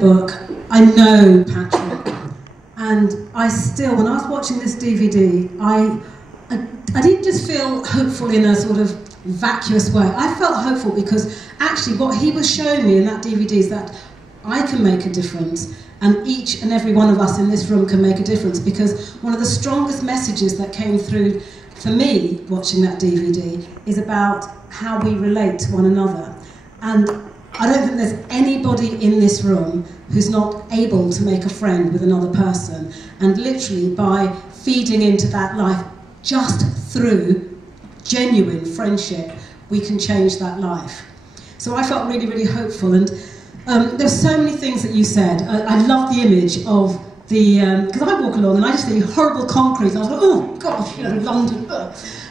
book, I know Patrick, and I still, when I was watching this DVD, I didn't just feel hopeful in a sort of vacuous way. I felt hopeful because actually what he was showing me in that DVD is that I can make a difference, and each and every one of us in this room can make a difference, because one of the strongest messages that came through for me watching that DVD is about how we relate to one another. And I don't think there's anybody in this room who's not able to make a friend with another person, and literally by feeding into that life just through genuine friendship, we can change that life. So I felt really, really hopeful, and there's so many things that you said. I love the image of the, because I walk along and I just see horrible concrete, and I was like, oh gosh, you know, London.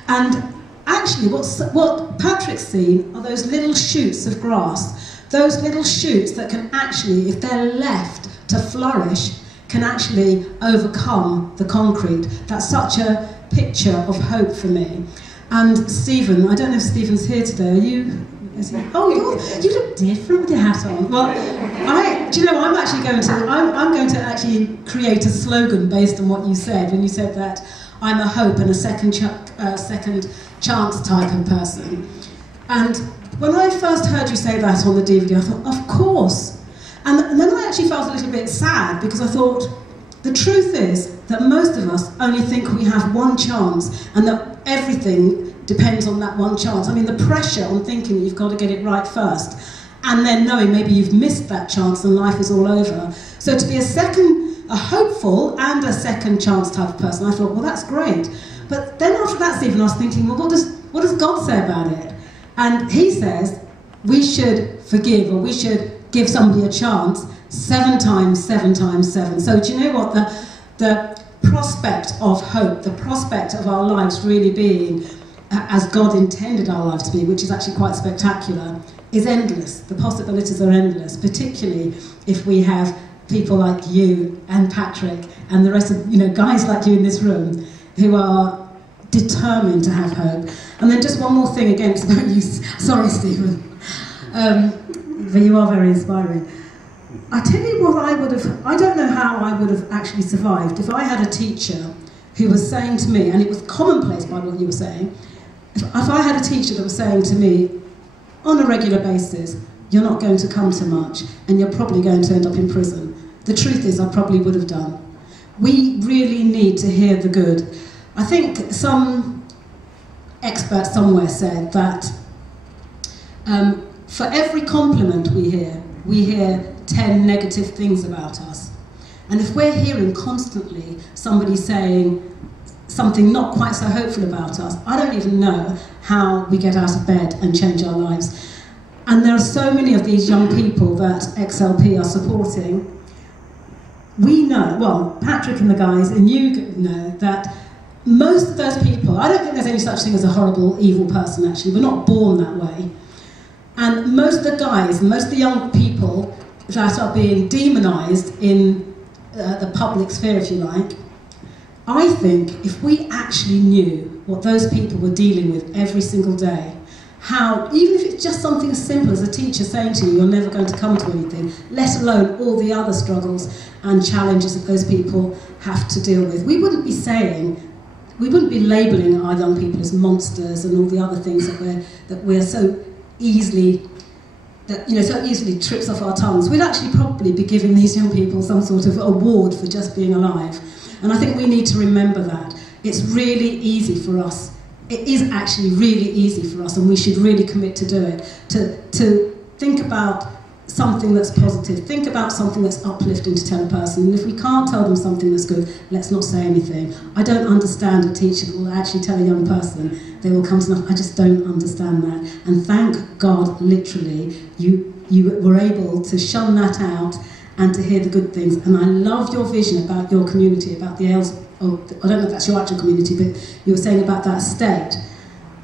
And actually what Patrick's seen are those little shoots of grass, those little shoots that can actually, if they're left to flourish, can actually overcome the concrete. That's such a picture of hope for me. And Stephen, I don't know if Stephen's here today, are you? Oh, you look different with your hat on. Well, do you know, I'm going to actually create a slogan based on what you said, when you said that I'm a hope and a second chance type of person. And when I first heard you say that on the DVD, I thought, of course. And then I actually felt a little bit sad, because I thought, the truth is that most of us only think we have one chance, and that everything depends on that one chance. I mean, the pressure on thinking that you've got to get it right first, and then knowing maybe you've missed that chance and life is all over. So to be a hopeful and a second chance type of person, I thought, well, that's great. But then after that, Stephen, I was thinking, well, what does God say about it? And he says we should forgive, or we should give somebody a chance 7 times 7 times 7. So do you know what? The prospect of hope, the prospect of our lives really being as God intended our lives to be, which is actually quite spectacular, is endless. The possibilities are endless, particularly if we have people like you and Patrick and the rest of, you know, guys like you in this room who are determined to have hope. And then just one more thing against you. Sorry, Stephen. But you are very inspiring. I tell you what, I don't know how I would have actually survived if I had a teacher who was saying to me, and it was commonplace by what you were saying, if I had a teacher that was saying to me on a regular basis, you're not going to come to much, and you're probably going to end up in prison. The truth is, I probably would have done. We really need to hear the good. I think some expert somewhere said that for every compliment we hear 10 negative things about us. And if we're hearing constantly somebody saying something not quite so hopeful about us, I don't even know how we get out of bed and change our lives. And there are so many of these young people that XLP are supporting. We know, well, Patrick and the guys, and you know, that most of those people, I don't think there's any such thing as a horrible, evil person, actually. We're not born that way. And most of the guys, most of the young people that are being demonized in the public sphere, if you like, I think if we actually knew what those people were dealing with every single day, how, even if it's just something as simple as a teacher saying to you, you're never going to come to anything, let alone all the other struggles and challenges that those people have to deal with, we wouldn't be labelling our young people as monsters and all the other things that we're so easily, so easily trips off our tongues. We'd actually probably be giving these young people some sort of award for just being alive. And I think we need to remember that. It's really easy for us. It is actually really easy for us, and we should really commit to do it, to think about something that's positive, think about something that's uplifting to tell a person. And if we can't tell them something that's good, let's not say anything. I don't understand a teacher that will actually tell a young person they will come to nothing. I just don't understand that. And thank God, literally, you were able to shun that out and to hear the good things. And I love your vision about your community, about the I don't know if that's your actual community, but you were saying about that state,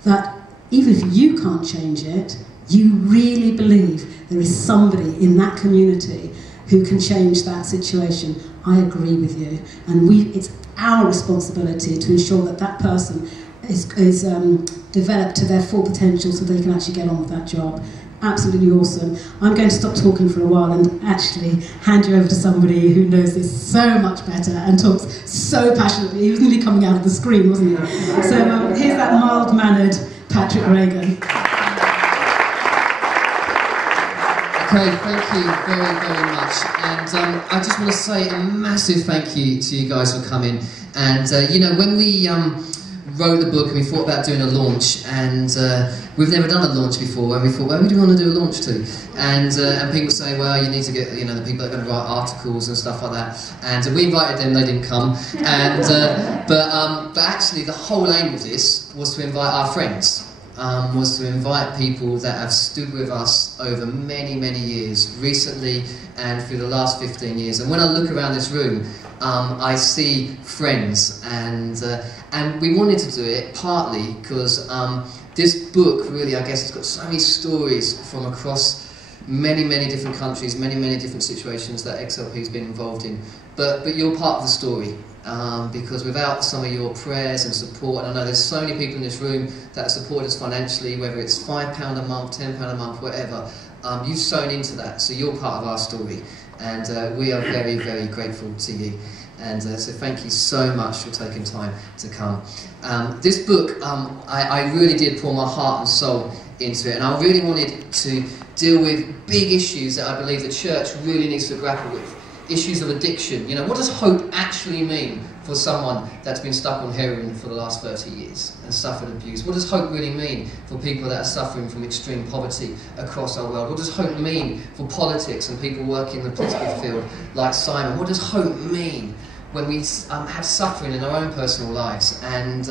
that even if you can't change it, you really believe there is somebody in that community who can change that situation. I agree with you. And it's our responsibility to ensure that that person is developed to their full potential so they can actually get on with that job. absolutely awesome. I'm going to stop talking for a while and actually hand you over to somebody who knows this so much better and talks so passionately. He was nearly coming out of the screen, wasn't he? So here's that mild-mannered Patrick Regan. Okay, thank you very, very much. And I just want to say a massive thank you to you guys for coming. And, you know, when we wrote the book and we thought about doing a launch, and we've never done a launch before, and we thought, well, who do we want to do a launch to? And people say, well, you need to get, you know, the people that are going to write articles and stuff like that. And we invited them, they didn't come. And but actually, the whole aim of this was to invite our friends. Was to invite people that have stood with us over many, many years, recently and through the last 15 years. And when I look around this room, I see friends, and we wanted to do it partly because this book really, I guess, has got so many stories from across many, many different countries, many, many different situations that XLP has been involved in. But you're part of the story. Because without some of your prayers and support, and I know there's so many people in this room that support us financially, whether it's £5 a month, £10 a month, whatever, you've sown into that, so you're part of our story, and we are very, very grateful to you. And so thank you so much for taking time to come. This book, I really did pour my heart and soul into it, and I really wanted to deal with big issues that I believe the church really needs to grapple with. Issues of addiction. You know, what does hope actually mean for someone that's been stuck on heroin for the last 30 years and suffered abuse? What does hope really mean for people that are suffering from extreme poverty across our world? What does hope mean for politics and people working in the political field like Simon? What does hope mean when we have suffering in our own personal lives? And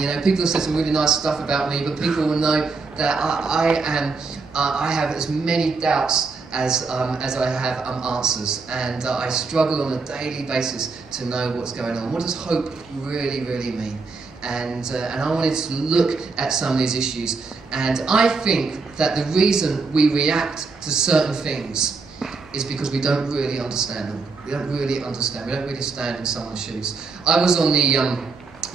you know, people have said some really nice stuff about me, but people will know that I have as many doubts as I have answers, and I struggle on a daily basis to know what's going on. What does hope really, really mean? And I wanted to look at some of these issues, and I think that the reason we react to certain things is because we don't really understand them. We don't really understand. We don't really stand in someone's shoes. I was on the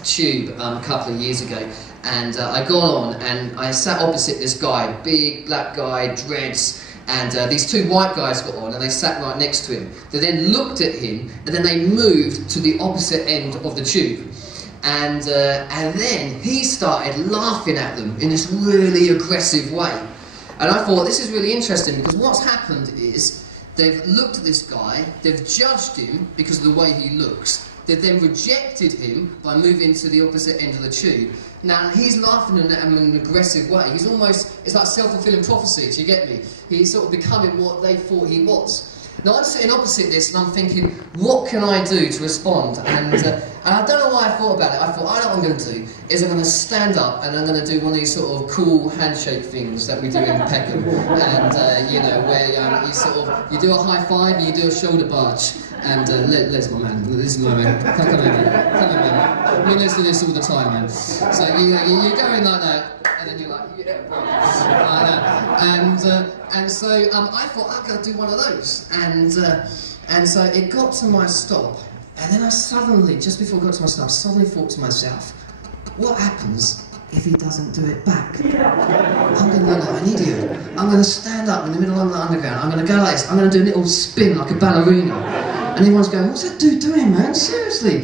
tube a couple of years ago, and I got on and I sat opposite this guy, big black guy, dreads. And these two white guys got on and they sat right next to him. They then looked at him and then they moved to the opposite end of the tube. And then he started laughing at them in this really aggressive way. And I thought, this is really interesting, because what's happened is they've looked at this guy, they've judged him because of the way he looks. They've then rejected him by moving to the opposite end of the tube. Now, he's laughing at him in an aggressive way. He's almost, it's like self-fulfilling prophecy, do you get me? He's sort of becoming what they thought he was. Now, I'm sitting opposite this and I'm thinking, what can I do to respond? And I don't know why I thought about it. I thought, I know what I'm going to do is I'm going to stand up and I'm going to do one of these sort of cool handshake things that we do in Peckham. And, you know, where you sort of, you do a high five and you do a shoulder barge. And Les, my man, this is my man. Come on, man. Come on, man. We listen to this all the time, man. So you go in like that, and then you're like, yeah, bro. And so I thought, I'm going to do one of those. And so it got to my stop, and then I suddenly, just before I got to my stop, suddenly thought to myself, what happens if he doesn't do it back? I'm going to look like an idiot. I'm going to stand up in the middle of the underground. I'm going to go like this. I'm going to do a little spin like a ballerina. And everyone's going, what's that dude doing, man? Seriously.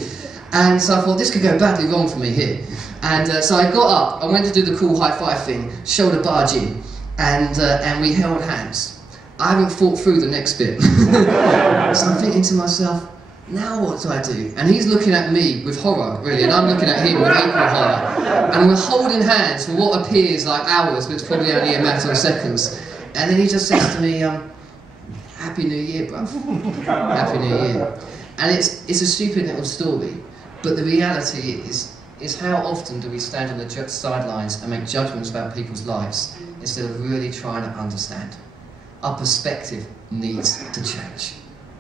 And so I thought, this could go badly wrong for me here. And so I got up, I went to do the cool high five thing, shoulder barge in, and we held hands. I haven't thought through the next bit. So I'm thinking to myself, now what do I do? And he's looking at me with horror, really, and I'm looking at him with equal horror. And we're holding hands for what appears like hours, but it's probably only a matter of seconds. And then he just says to me, Happy New Year, bruv. Happy New Year. And it's a stupid little story, but the reality is how often do we stand on the sidelines and make judgments about people's lives instead of really trying to understand? Our perspective needs to change.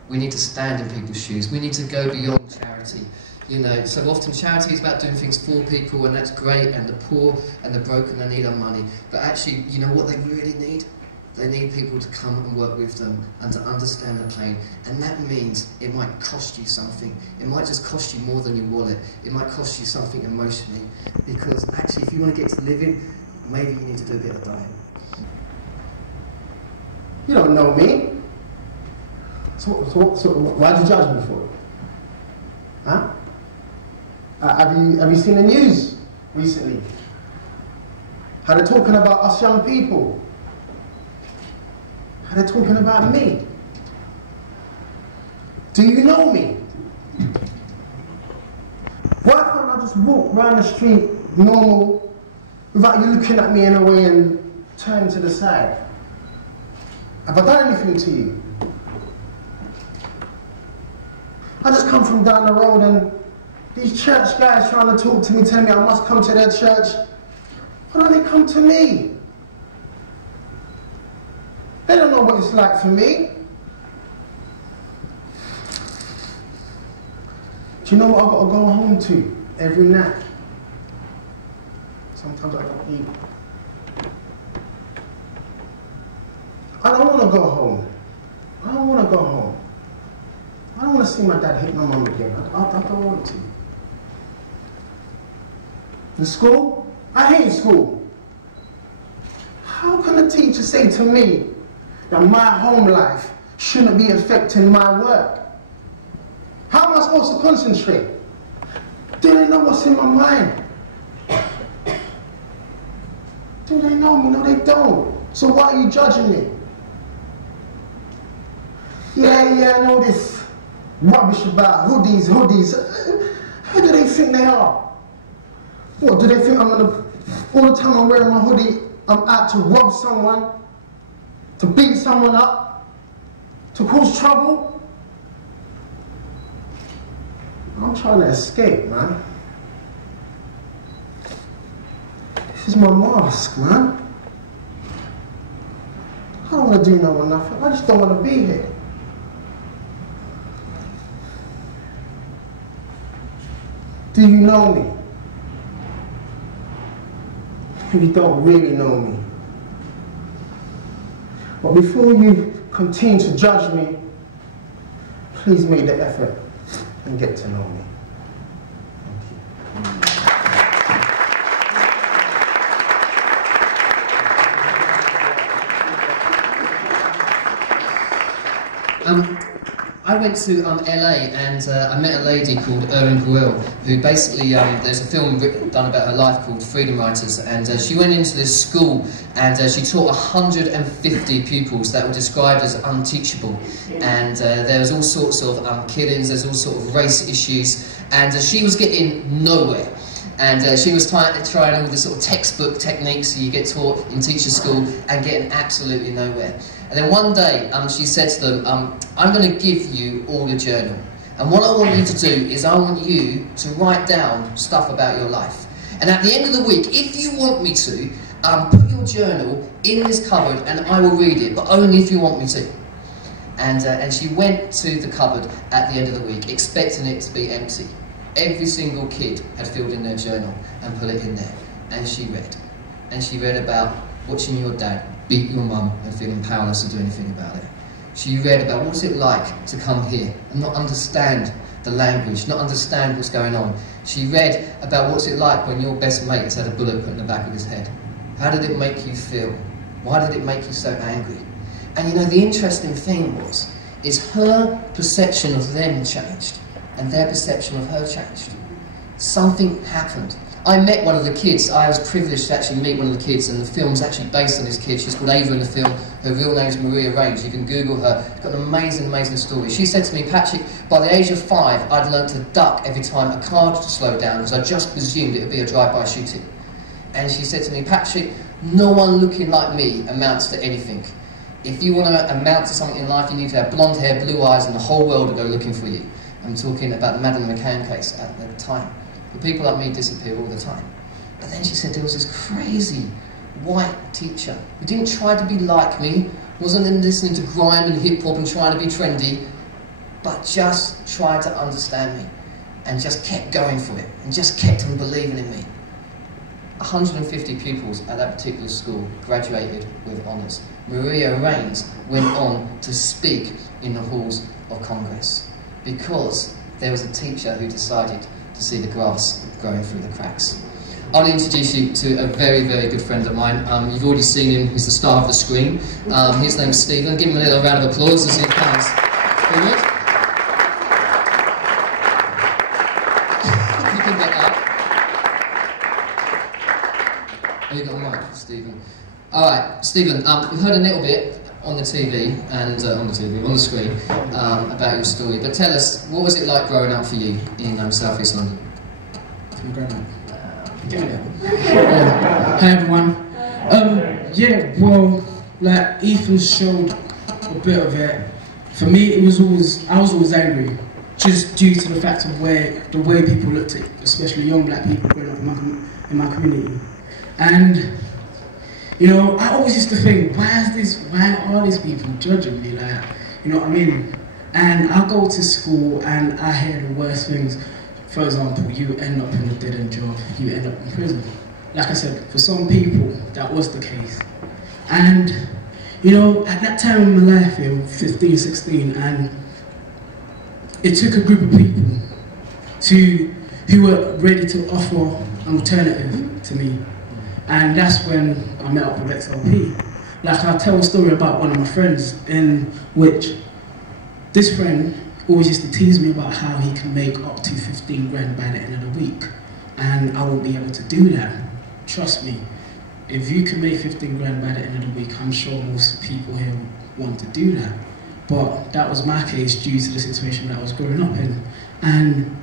We need to stand in people's shoes. We need to go beyond charity. You know, so often charity is about doing things for people, and that's great, and the poor and the broken, they need our money. But actually, you know what they really need? They need people to come and work with them and to understand the pain. And that means it might cost you something. It might just cost you more than your wallet. It might cost you something emotionally. Because actually, if you want to get to living, maybe you need to do a bit of dying. You don't know me. So why'd you judge me for it? Huh? Have you seen the news recently? How they're talking about us young people? How they're talking about me? Do you know me? Why can't I just walk around the street normal without you looking at me in a way and turning to the side? Have I done anything to you? I just come from down the road and these church guys trying to talk to me, telling me I must come to their church. Why don't they come to me? They don't know what it's like for me. Do you know what I've got to go home to every night? Sometimes I don't eat. I don't want to go home. I don't want to go home. I don't want to see my dad hit my mum again. I don't want to. In school? I hate school. How can a teacher say to me that my home life shouldn't be affecting my work? How am I supposed to concentrate? Do they know what's in my mind? Do they know me? No, they don't. So why are you judging me? Yeah, I know this rubbish about hoodies. Who do they think they are? What, do they think I'm gonna, all the time I'm wearing my hoodie, I'm out to rob someone, to beat someone up, to cause trouble? I'm trying to escape, man. This is my mask, man. I don't want to do no one nothing. I just don't want to be here. Do you know me? You don't really know me. But before you continue to judge me, please make the effort and get to know me. I went to LA and I met a lady called Regan, who basically, there's a film done about her life called Freedom Writers, and she went into this school and she taught 150 pupils that were described as unteachable, and there was all sorts of killings, there's all sorts of race issues, and she was getting nowhere. And she was trying all the sort of textbook techniques you get taught in teacher school and getting absolutely nowhere. And then one day she said to them, I'm going to give you all a journal. And what I want you to do is I want you to write down stuff about your life. And at the end of the week, if you want me to, put your journal in this cupboard and I will read it, but only if you want me to. And she went to the cupboard at the end of the week, expecting it to be empty. Every single kid had filled in their journal and put it in there. And she read. And she read about watching your dad beat your mum and feeling powerless to do anything about it. She read about what's it like to come here and not understand the language, not understand what's going on. She read about what's it like when your best mate has had a bullet put in the back of his head. How did it make you feel? Why did it make you so angry? And you know, the interesting thing is her perception of them changed. And their perception of her changed. Something happened. I met one of the kids. I was privileged to actually meet one of the kids, and the film's actually based on this kid. She's called Ava in the film. Her real name is Maria Range. You can Google her. She's got an amazing, amazing story. She said to me, Patrick, by the age of 5, I'd learned to duck every time a car slowed down because I just presumed it would be a drive-by shooting. And she said to me, Patrick, no one looking like me amounts to anything. If you want to amount to something in life, you need to have blonde hair, blue eyes, and the whole world will go looking for you. I'm talking about the Madeleine McCann case at the time. But people like me disappear all the time. But then she said there was this crazy white teacher who didn't try to be like me, wasn't listening to grime and hip-hop and trying to be trendy, but just tried to understand me and just kept going for it and just kept on believing in me. 150 pupils at that particular school graduated with honours. Maria Reigns went on to speak in the halls of Congress because there was a teacher who decided to see the grass growing through the cracks. I'll introduce you to a very, very good friend of mine. You've already seen him, he's the star of the screen. His name's Stephen. Give him a little round of applause as he comes forward. You can get up. Oh, you got a mic, Stephen. Alright, Stephen, we've heard a little bit on the TV and on the screen about your story, but tell us, what was it like growing up for you in South East London? Hi everyone. Yeah, well, like Ethan showed a bit of it. For me, I was always angry, just due to the fact of the way people looked at, especially young black people growing up in my community. And you know, I always used to think, why are these people judging me? Like, you know what I mean? And I go to school and I hear the worst things. For example, you end up in a dead-end job, you end up in prison. Like I said, for some people, that was the case. And, you know, at that time in my life, 15, 16, and it took a group of people who were ready to offer an alternative to me. And that's when I met up with XLP. Like, I'll tell a story about one of my friends in which this friend always used to tease me about how he can make up to 15 grand by the end of the week. And I won't be able to do that. Trust me, if you can make 15 grand by the end of the week, I'm sure most people here want to do that. But that was my case due to the situation that I was growing up in. And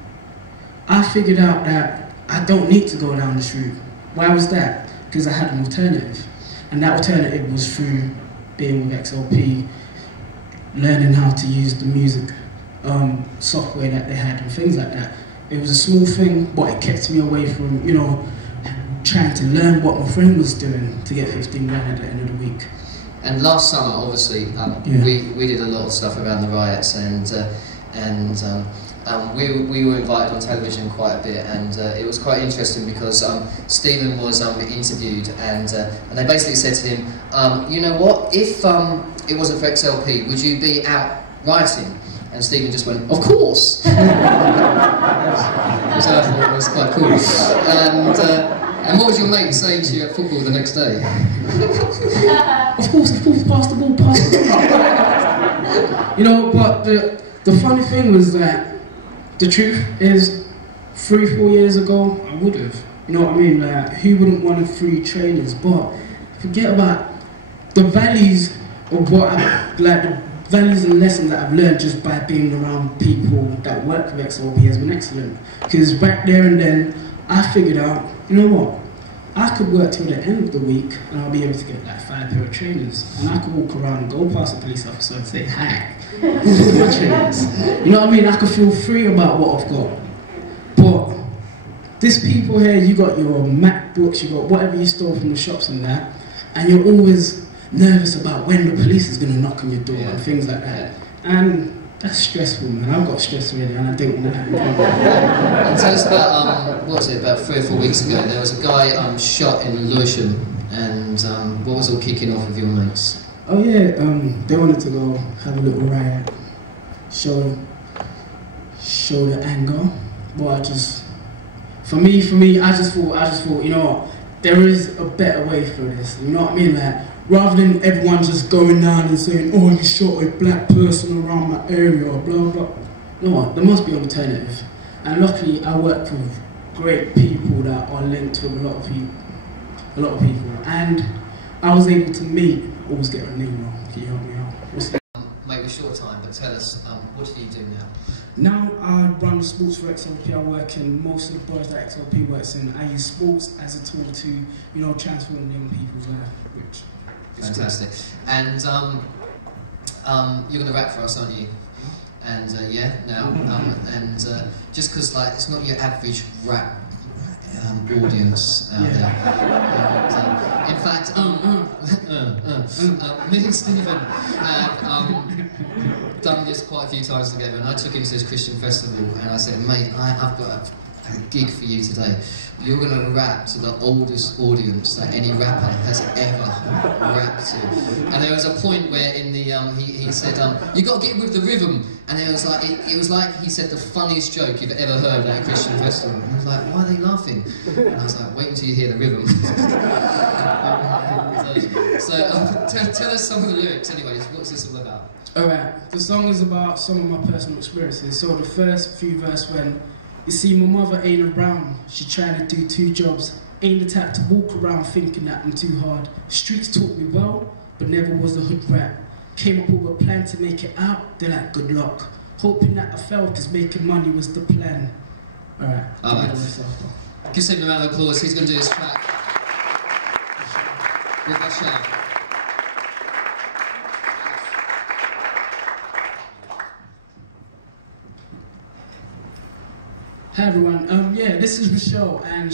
I figured out that I don't need to go down this route. Why was that? Because I had an alternative. And that alternative was through being with XLP, learning how to use the music software that they had and things like that. It was a small thing, but it kept me away from, you know, trying to learn what my friend was doing to get 15 grand at the end of the week. And last summer, obviously, we did a lot of stuff around the riots, and we were invited on television quite a bit, and it was quite interesting because Stephen was interviewed, and they basically said to him, you know what, if it wasn't for XLP, would you be out rioting? And Stephen just went, of course! Which I thought was quite cool. And what was your mate saying to you at football the next day? Of course, pass the ball. You know, but the funny thing was that the truth is, 3-4 years ago, I would have. You know what I mean? Like, who wouldn't want to free trainers? But forget about the values of what the values and lessons that I've learned just by being around people that work with XLP has been excellent. Because back there and then, I figured out, you know what? I could work till the end of the week and I'll be able to get like 5 pair of trainers. And I could walk around and go past a police officer and say, hi. My trainers. You know what I mean? I could feel free about what I've got. But these people here, you got your MacBooks, you got whatever you store from the shops and that, and you're always nervous about when the police is going to knock on your door and things like that. And that's stressful, man. I've got stress already and I don't want that. And tell us about, what was it, about 3 or 4 weeks ago, there was a guy shot in Lewisham, and what was all kicking off with your mates? Oh yeah, they wanted to go have a little riot, show the anger. But for me, I just thought, you know what, there is a better way for this. You know what I mean? Like, rather than everyone just going down and saying, oh, you shot a black person around my area, blah blah. You know what? There must be an alternative. And luckily, I work with great people that are linked with a lot of people, and I was able to meet. Always get a name wrong. Can you help me out? Mate, it's short time, but tell us, what do you do now? Now I run sports for XLP. I work in most of the boroughs that XLP works in. I use sports as a tool to, you know, transform young people's life, which is fantastic. Great. And you're going to rap for us, aren't you? And just because like it's not your average rap audience out there. And, in fact, me and Stephen have done this quite a few times together, and I took him to this Christian festival, and I said, mate, I've got a gig for you today. You're going to rap to the oldest audience that any rapper has ever rapped to. And there was a point where in the he said, you got to get with the rhythm. And it was like he said the funniest joke you've ever heard at a Christian festival. And I was like, why are they laughing? And I was like, wait until you hear the rhythm. So tell us some of the lyrics anyways. What's this all about? Alright, the song is about some of my personal experiences. So the first few verses when, you see, my mother ain't around, she trying to do 2 jobs. Ain't the type to walk around thinking that I'm too hard. Streets taught me well, but never was a hood rat. Came up with a plan to make it out, they're like, good luck. Hoping that I fell, cause making money was the plan. Alright. Give him a round of applause, he's going to do his track. With that shout. Hi everyone, yeah, this is Rochelle, and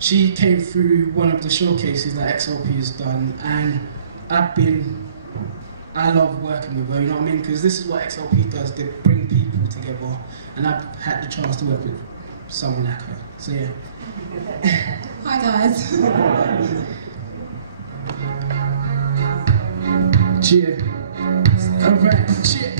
she came through one of the showcases that XLP has done, and I love working with her, you know what I mean, because this is what XLP does, they bring people together, and I've had the chance to work with someone like her, so yeah. Hi guys. Cheer. Alright, cheer.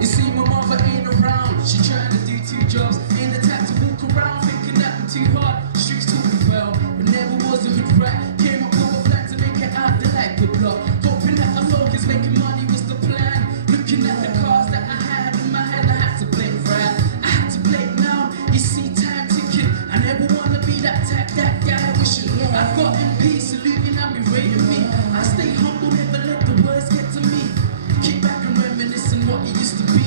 You see my mother ain't around, she trying to do 2 jobs, ain't the type to walk around thinking that I'm too hard. Streets taught me well, but never was a hood rat. Came up with a plan to make it out, they like good luck. Hoping that I focus, making money was the plan. Looking at the cars that I had in my head, I had to play right. I had to play it now, you see time ticking. I never wanna be that type, that guy wishing I've got MP saluting and berating me. I stay humble, never let the words get to me. Kick back and reminiscing what it used to be.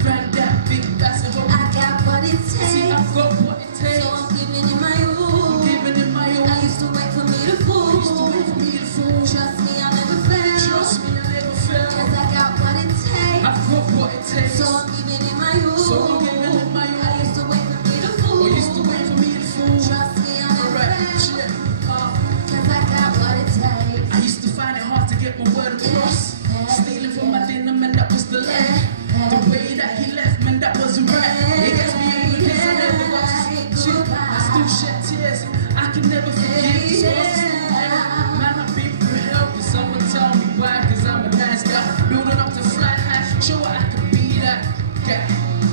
Granddad, big, that's a whole. I got what it takes. See, I've got what it takes. So I'm giving it my all. I'm giving it my all. I used to wait for me to fall. I used to wait for me to fall. Trust me, I never fail. Trust me, I never fail. Cause I got what it takes. I've got what it takes. So I'm giving it my all. So I'm giving it my all. I used to wait for me to fall. I used to wait for me to fall. Trust me, I never Alright, fail. cheer. Cause I got what it takes. I used to find it hard to get my word across. Stealing from my dinner, man, that was the left. The way that he left, man, that wasn't right. It gets me angry because I never got to speak shit. I still shed tears, I can never forgive these scars are still there. Man, I've been through hell, can someone tell me why? Cause I'm a nice guy, building up to fly high. Sure, I can be that guy.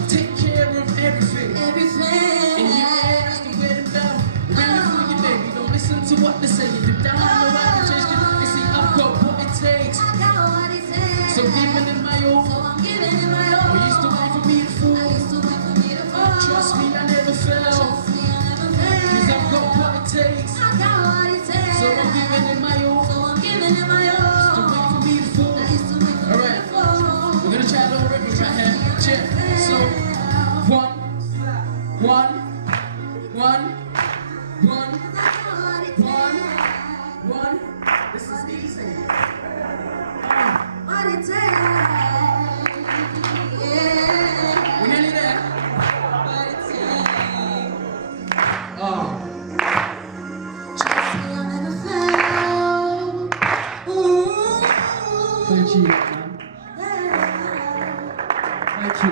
Take care of everything. Everything. And yeah, that's the way to go. Bring it for you, baby, don't listen to what they say. You do down on the right and change it. You see, I've got what it takes. I got what it takes. So giving it my all. So I'm giving it my all. I used to wait for me to fall. I used to wait for me to fall. Trust me, I never fail. Trust me, I never fail. Cause I've got what it takes. I got what it takes. So I'm giving it my all. So I'm giving it my all. To wait for me to fall. I used to wait for me to fall. We're gonna try a little rhythm right here. Cheer. So, 1, 1, 1, 1, 1, 1. This is easy. What it takes. Yeah. We're nearly there. What it takes. Oh. Trust me, I'll never fail. Ooh. Thank you, man. Thank you.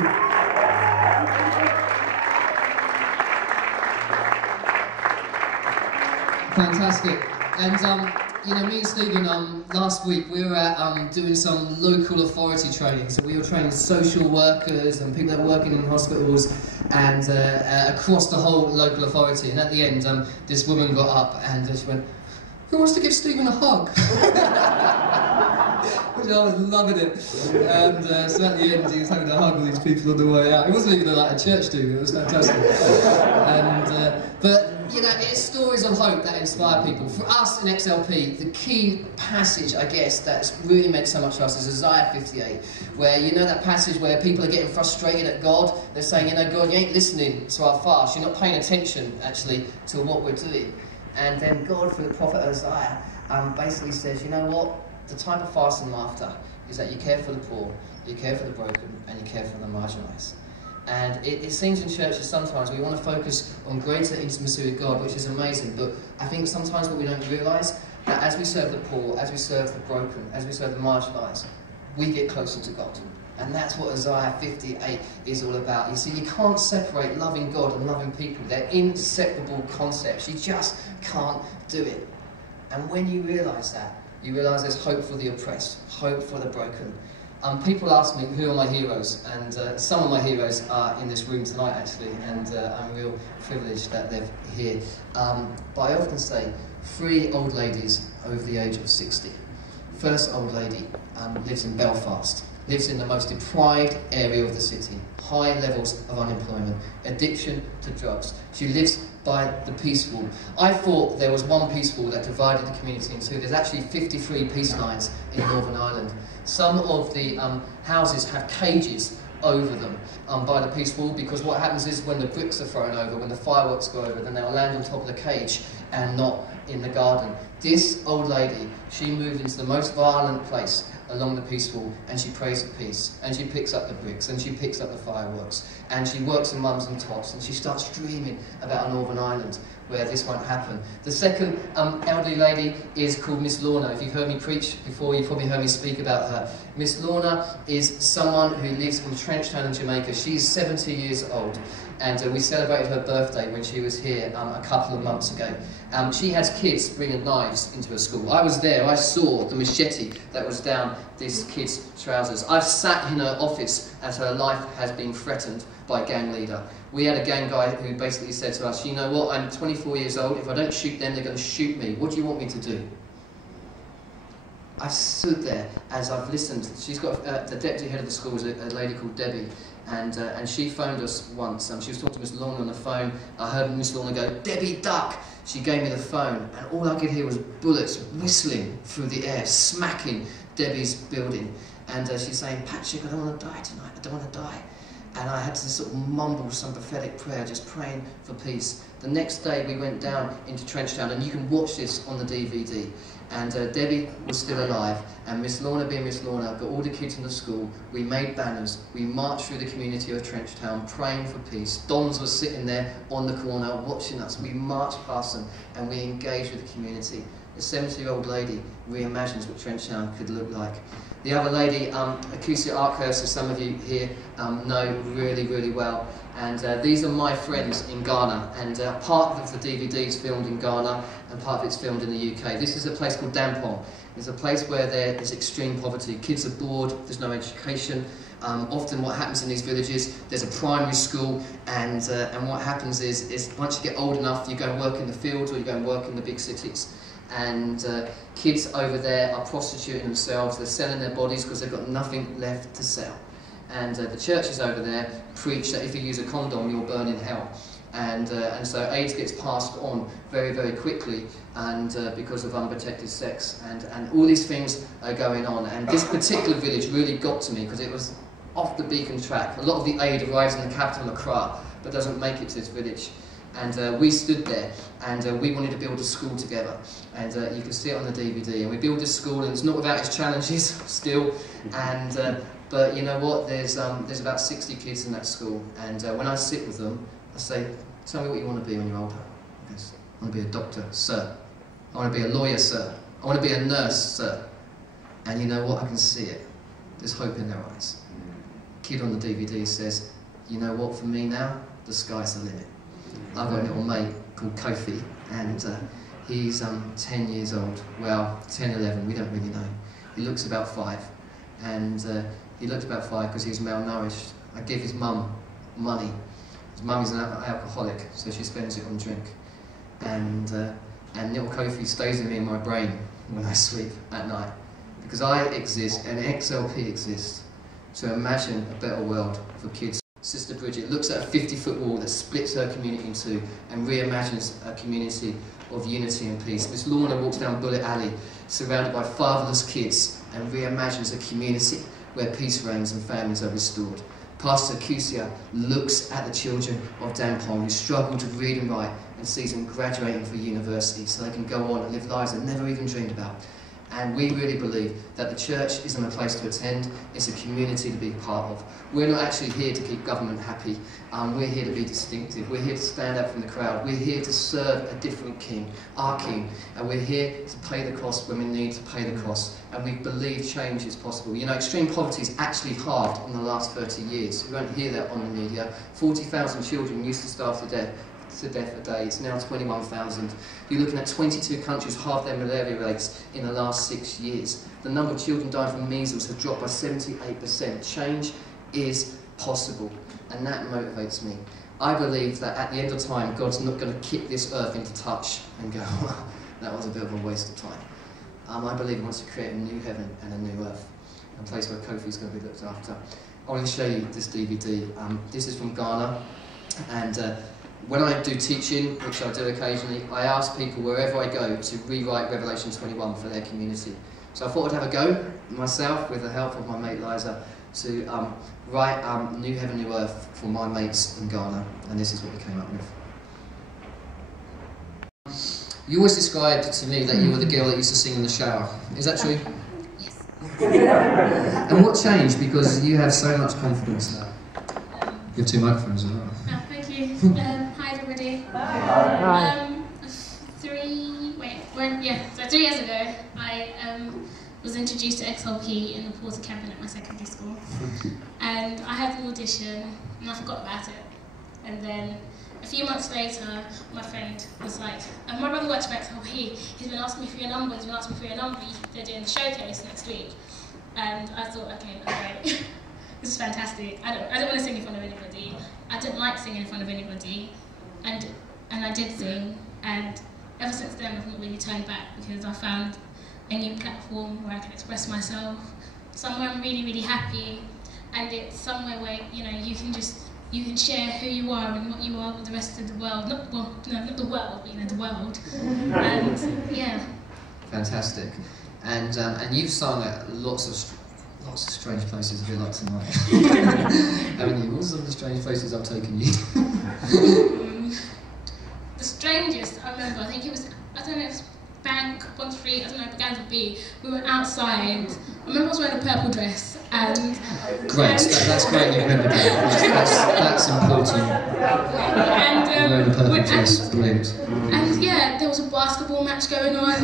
Fantastic. And you know, me and Stephen, last week we were at doing some local authority training. So we were training social workers and people that were working in hospitals and across the whole local authority. And at the end, this woman got up and she went, "Who wants to give Stephen a hug?" Which I was loving it. And so at the end, he was having a hug with these people on the way out. It wasn't even like a church do. It was fantastic. And but you know, it's stories of hope that inspire people. For us in XLP, the key passage, I guess, that's really meant so much to us is Isaiah 58, where you know that passage where people are getting frustrated at God. They're saying, you know, God, you ain't listening to our fast. You're not paying attention, actually, to what we're doing. And then God, through the prophet Isaiah, basically says, you know what? The type of fast and laughter is that you care for the poor, you care for the broken, and you care for the marginalised. And it seems in churches sometimes we want to focus on greater intimacy with God, which is amazing, but I think sometimes what we don't realise, that as we serve the poor, as we serve the broken, as we serve the marginalised, we get closer to God. And that's what Isaiah 58 is all about. You see, you can't separate loving God and loving people. They're inseparable concepts. You just can't do it. And when you realise that, you realise there's hope for the oppressed, hope for the broken. People ask me, who are my heroes? And some of my heroes are in this room tonight, actually, and I'm real privileged that they're here. But I often say, 3 old ladies over the age of 60. First old lady lives in Belfast, lives in the most deprived area of the city, high levels of unemployment, addiction to drugs. She lives by the peace wall. I thought there was one peace wall that divided the community in two. There's actually 53 peace lines in Northern Ireland. Some of the houses have cages over them by the peace wall, because what happens is when the bricks are thrown over, when the fireworks go over, then they'll land on top of the cage and not in the garden. This old lady, she moved into the most violent place along the peace wall, and she prays for peace, and she picks up the bricks, and she picks up the fireworks, and she works in mums and tots, and she starts dreaming about a Northern Ireland where this won't happen. The second elderly lady is called Miss Lorna. If you've heard me preach before, you've probably heard me speak about her. Miss Lorna is someone who lives in Trenchtown in Jamaica. She's 70 years old, and we celebrated her birthday when she was here a couple of months ago. She has kids bringing knives into her school. I was there, I saw the machete that was down this kid's trousers. I've sat in her office as her life has been threatened by a gang leader. We had a gang guy who basically said to us, you know what, I'm 24 years old, if I don't shoot them, they're going to shoot me. What do you want me to do? I stood there as I've listened. She's got, the deputy head of the school is a lady called Debbie, and she phoned us once. She was talking to Miss Lorna on the phone. I heard Miss Lorna go, "Debbie, duck!" She gave me the phone, and all I could hear was bullets whistling through the air, smacking Debbie's building. And she's saying, "Patrick, I don't want to die tonight, I don't want to die." And I had to sort of mumble some pathetic prayer, just praying for peace. The next day we went down into Trenchtown, and you can watch this on the DVD. And Debbie was still alive, and Miss Lorna, being Miss Lorna, got all the kids in the school. We made banners, we marched through the community of Trenchtown, praying for peace. Dons was sitting there on the corner watching us. We marched past them, and we engaged with the community. The 70-year-old lady reimagines what Trenchtown could look like. The other lady, Akusia Arkhurst, as some of you here know really, really well. And these are my friends in Ghana, and part of the DVD is filmed in Ghana, and part of it's filmed in the UK. This is a place called Dampong. It's a place where there is extreme poverty. Kids are bored, there's no education. Often what happens in these villages, there's a primary school, and what happens is once you get old enough, you go and work in the fields, or you go and work in the big cities. And kids over there are prostituting themselves, they're selling their bodies because they've got nothing left to sell. And the churches over there preach that if you use a condom, you'll burn in hell. And so AIDS gets passed on very, very quickly, and because of unprotected sex, and all these things are going on. And this particular village really got to me because it was off the beacon track. A lot of the aid arrives in the capital, Accra, but doesn't make it to this village. And we stood there, and we wanted to build a school together. And you can see it on the DVD. And we built this school, and it's not without its challenges still. And but you know what? There's about 60 kids in that school. And when I sit with them, I say, "Tell me what you want to be when you're older." He goes, "I want to be a doctor, sir. I want to be a lawyer, sir. I want to be a nurse, sir." And you know what? I can see it. There's hope in their eyes. Kid on the DVD says, "You know what? For me now, the sky's the limit." I've got a little mate called Kofi, and he's 10 years old. Well, 10, 11, we don't really know. He looks about 5, and he looked about 5 because he's malnourished. I give his mum money. His mum is an alcoholic, so she spends it on drink. And little Kofi stays with me in my brain when I sleep at night, because I exist and XLP exists to imagine a better world for kids. Sister Bridget looks at a 50-foot wall that splits her community in two and reimagines a community of unity and peace. Miss Lorna walks down Bullet Alley, surrounded by fatherless kids, and reimagines a community where peace reigns and families are restored. Pastor Akusia looks at the children of Dampong who struggle to read and write, and sees them graduating for university so they can go on and live lives they've never even dreamed about. And we really believe that the church isn't a place to attend, it's a community to be part of. We're not actually here to keep government happy. We're here to be distinctive. We're here to stand out from the crowd. We're here to serve a different king, our king. And we're here to pay the cost when we need to pay the cost. And we believe change is possible. You know, extreme poverty is actually halved in the last 30 years. You won't hear that on the media. 40,000 children used to starve to death a day. It's now 21,000. You're looking at 22 countries halved their malaria rates in the last 6 years. The number of children dying from measles has dropped by 78%. Change is possible, and that motivates me. I believe that at the end of time, God's not going to kick this earth into touch and go, well, that was a bit of a waste of time. I believe He wants to create a new heaven and a new earth, a place where Kofi's going to be looked after. I want to show you this DVD. This is from Ghana, and when I do teaching, which I do occasionally, I ask people wherever I go to rewrite Revelation 21 for their community. So I thought I'd have a go myself, with the help of my mate Liza, to write New Heaven, New Earth for my mates in Ghana, and this is what we came up with. You always described to me that you were the girl that used to sing in the shower. Is that true? Yes. And what changed? Because you have so much confidence now. You have 2 microphones as well. Oh, thank you. Hi everybody. So 3 years ago, I was introduced to XLP in the Porter campaign at my secondary school. And I had an audition, and I forgot about it. And then a few months later, my friend was like, my brother works for XLP, he's been asking me for your number, they're doing the showcase next week. And I thought, okay, that's great. This is fantastic. I don't want to sing in front of anybody. I didn't like singing in front of anybody. And I did sing, and ever since then I've not really turned back, because I found a new platform where I can express myself, somewhere I'm really, really happy, and it's somewhere where, you know, you can share who you are and what you are with the rest of the world. Not the world, but, you know, the world. And yeah. Fantastic. And you've sung at lots of strange places, a bit like tonight. Haven't you? What are some of the strange places I've taken you? The strangest, I remember, I think it was, I don't know if it's Bank, Bond Street, I don't know, it began with B. We were outside. I remember I was wearing a purple dress, and... Great, that's great you remember that. That's important. And, wearing a purple dress, brilliant. And yeah, there was a basketball match going on.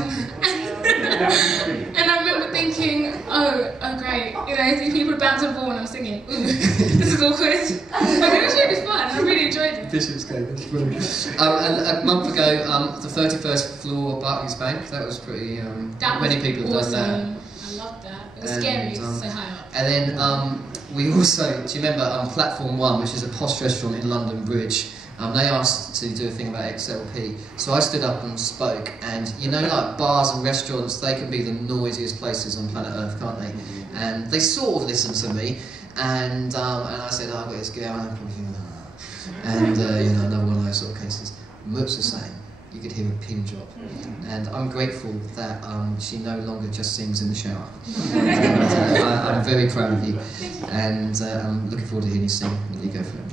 And I remember thinking, oh great, you know, these people are bouncing the ball and I'm singing. Ooh, this is awkward. But it was really fun, I really enjoyed it. Bishopsgate, that's brilliant. And a month ago, the 31st floor of Barclays Bank, that was pretty, many people have awesome. done that. I loved that. It was scary, so high up. And then we also, do you remember Platform 1, which is a posh restaurant in London Bridge? They asked to do a thing about XLP, so I stood up and spoke, and you know, like bars and restaurants, they can be the noisiest places on planet Earth, can't they? And they sort of listened to me, and I said, oh, I've got this girl, and I'm probably thinking, and you know, another one of those sort of cases. Much the same. You could hear a pin drop, and I'm grateful that she no longer just sings in the shower. And, I'm very proud of you, and I'm looking forward to hearing you sing. You go for it.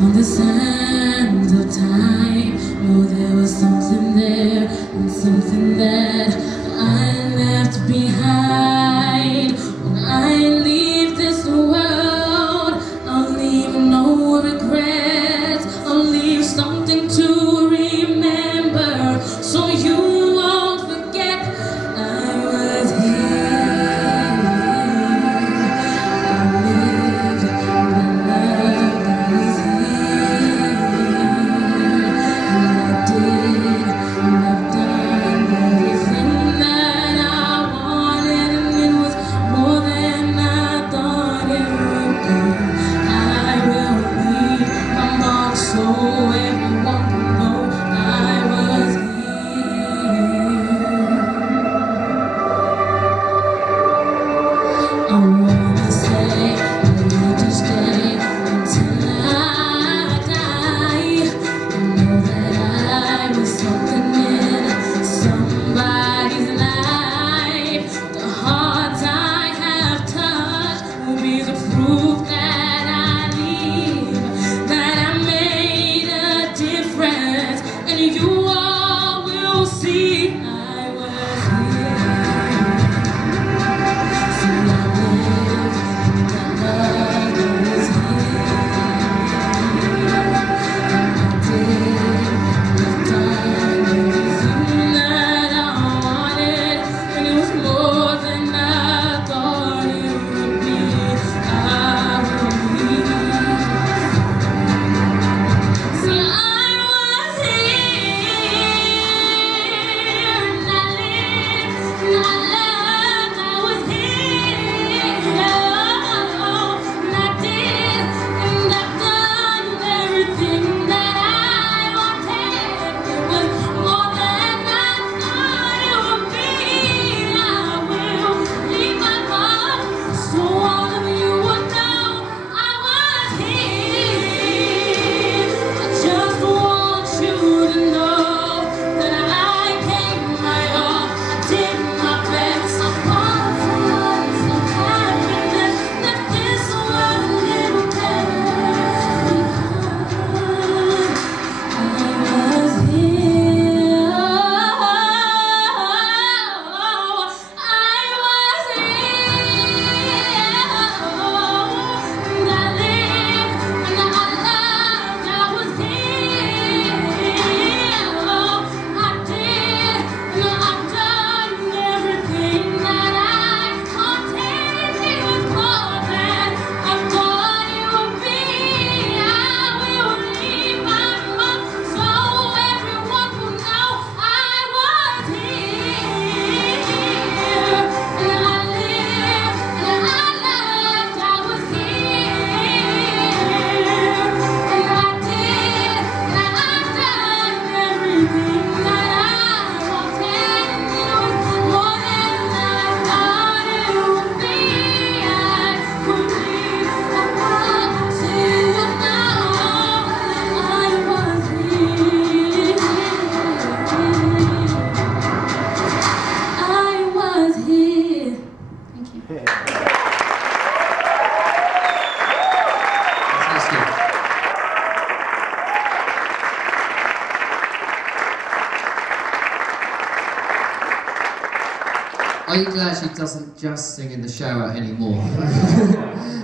On the sands of time, oh, there was something there, and something that I left behind. When I leave this world, I'll leave no regrets. I'll leave something to remember, so you won't forget I was here. I lived the love that was here. And I did, and I've done everything. Are you glad she doesn't just sing in the shower anymore?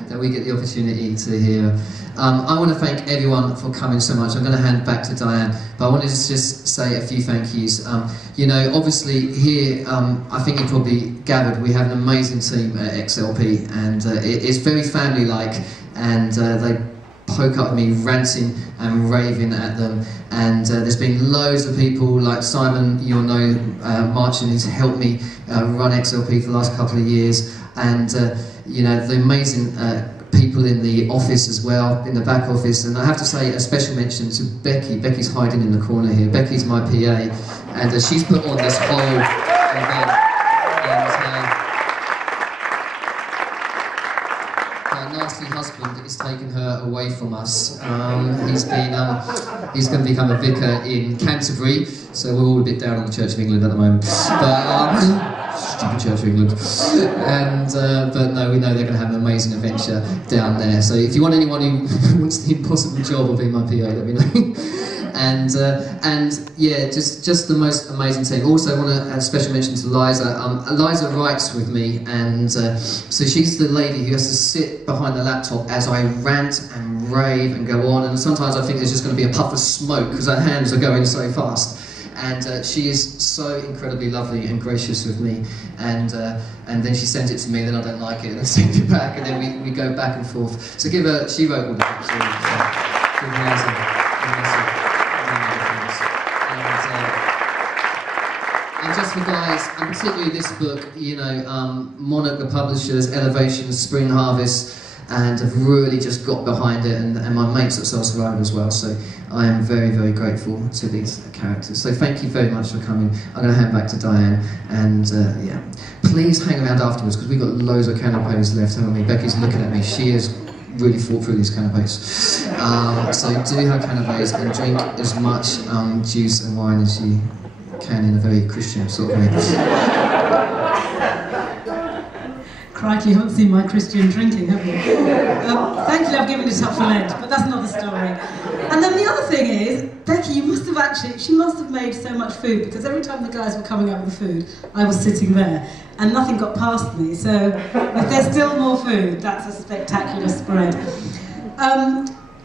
That we get the opportunity to hear. I want to thank everyone for coming so much. I'm going to hand back to Diane, but I wanted to just say a few thank yous. You know, obviously here, I think you probably gathered, we have an amazing team at XLP, and it's very family-like, and they poke up at me ranting and raving at them, and there's been loads of people like Simon, you'll know, Martin, who's helped me run XLP for the last couple of years, and you know, the amazing people in the office as well, in the back office, and I have to say a special mention to Becky. Becky's hiding in the corner here. Becky's my PA, and she's put on this whole event, and her nasty husband is taking her away from us. He's going to become a vicar in Canterbury, so we're all a bit down on the Church of England at the moment. But, stupid Church of England. And, but no, we know they're going to have an amazing adventure down there. So if you want anyone who wants the impossible job of being my PA, let me know. And yeah, just the most amazing team. Also, I want to add a special mention to Liza. Liza writes with me, and so she's the lady who has to sit behind the laptop as I rant and rave and go on. And sometimes I think there's just going to be a puff of smoke because her hands are going so fast. And she is so incredibly lovely and gracious with me, and then she sends it to me, then I don't like it, and then sends it back, and then we go back and forth. So give her, she wrote all the books, so amazing. And just for guys, and particularly this book, you know, Monarch the publishers, Elevation, Spring Harvest, and have really just got behind it, and my mates at Soul Survivor as well, so I am very, very grateful to these characters. So thank you very much for coming. I'm going to hand back to Diane, and yeah, please hang around afterwards, because we've got loads of canapes left, haven't we? Becky's looking at me, she has really thought through these canapes. So do have canapes and drink as much juice and wine as you can in a very Christian sort of way. Crikey, you haven't seen my Christian drinking, have you? Thankfully I've given it up for Lent, but that's another story. And then the other thing is, Becky, she must have made so much food, because every time the guys were coming up with the food, I was sitting there, and nothing got past me, so if there's still more food, that's a spectacular spread.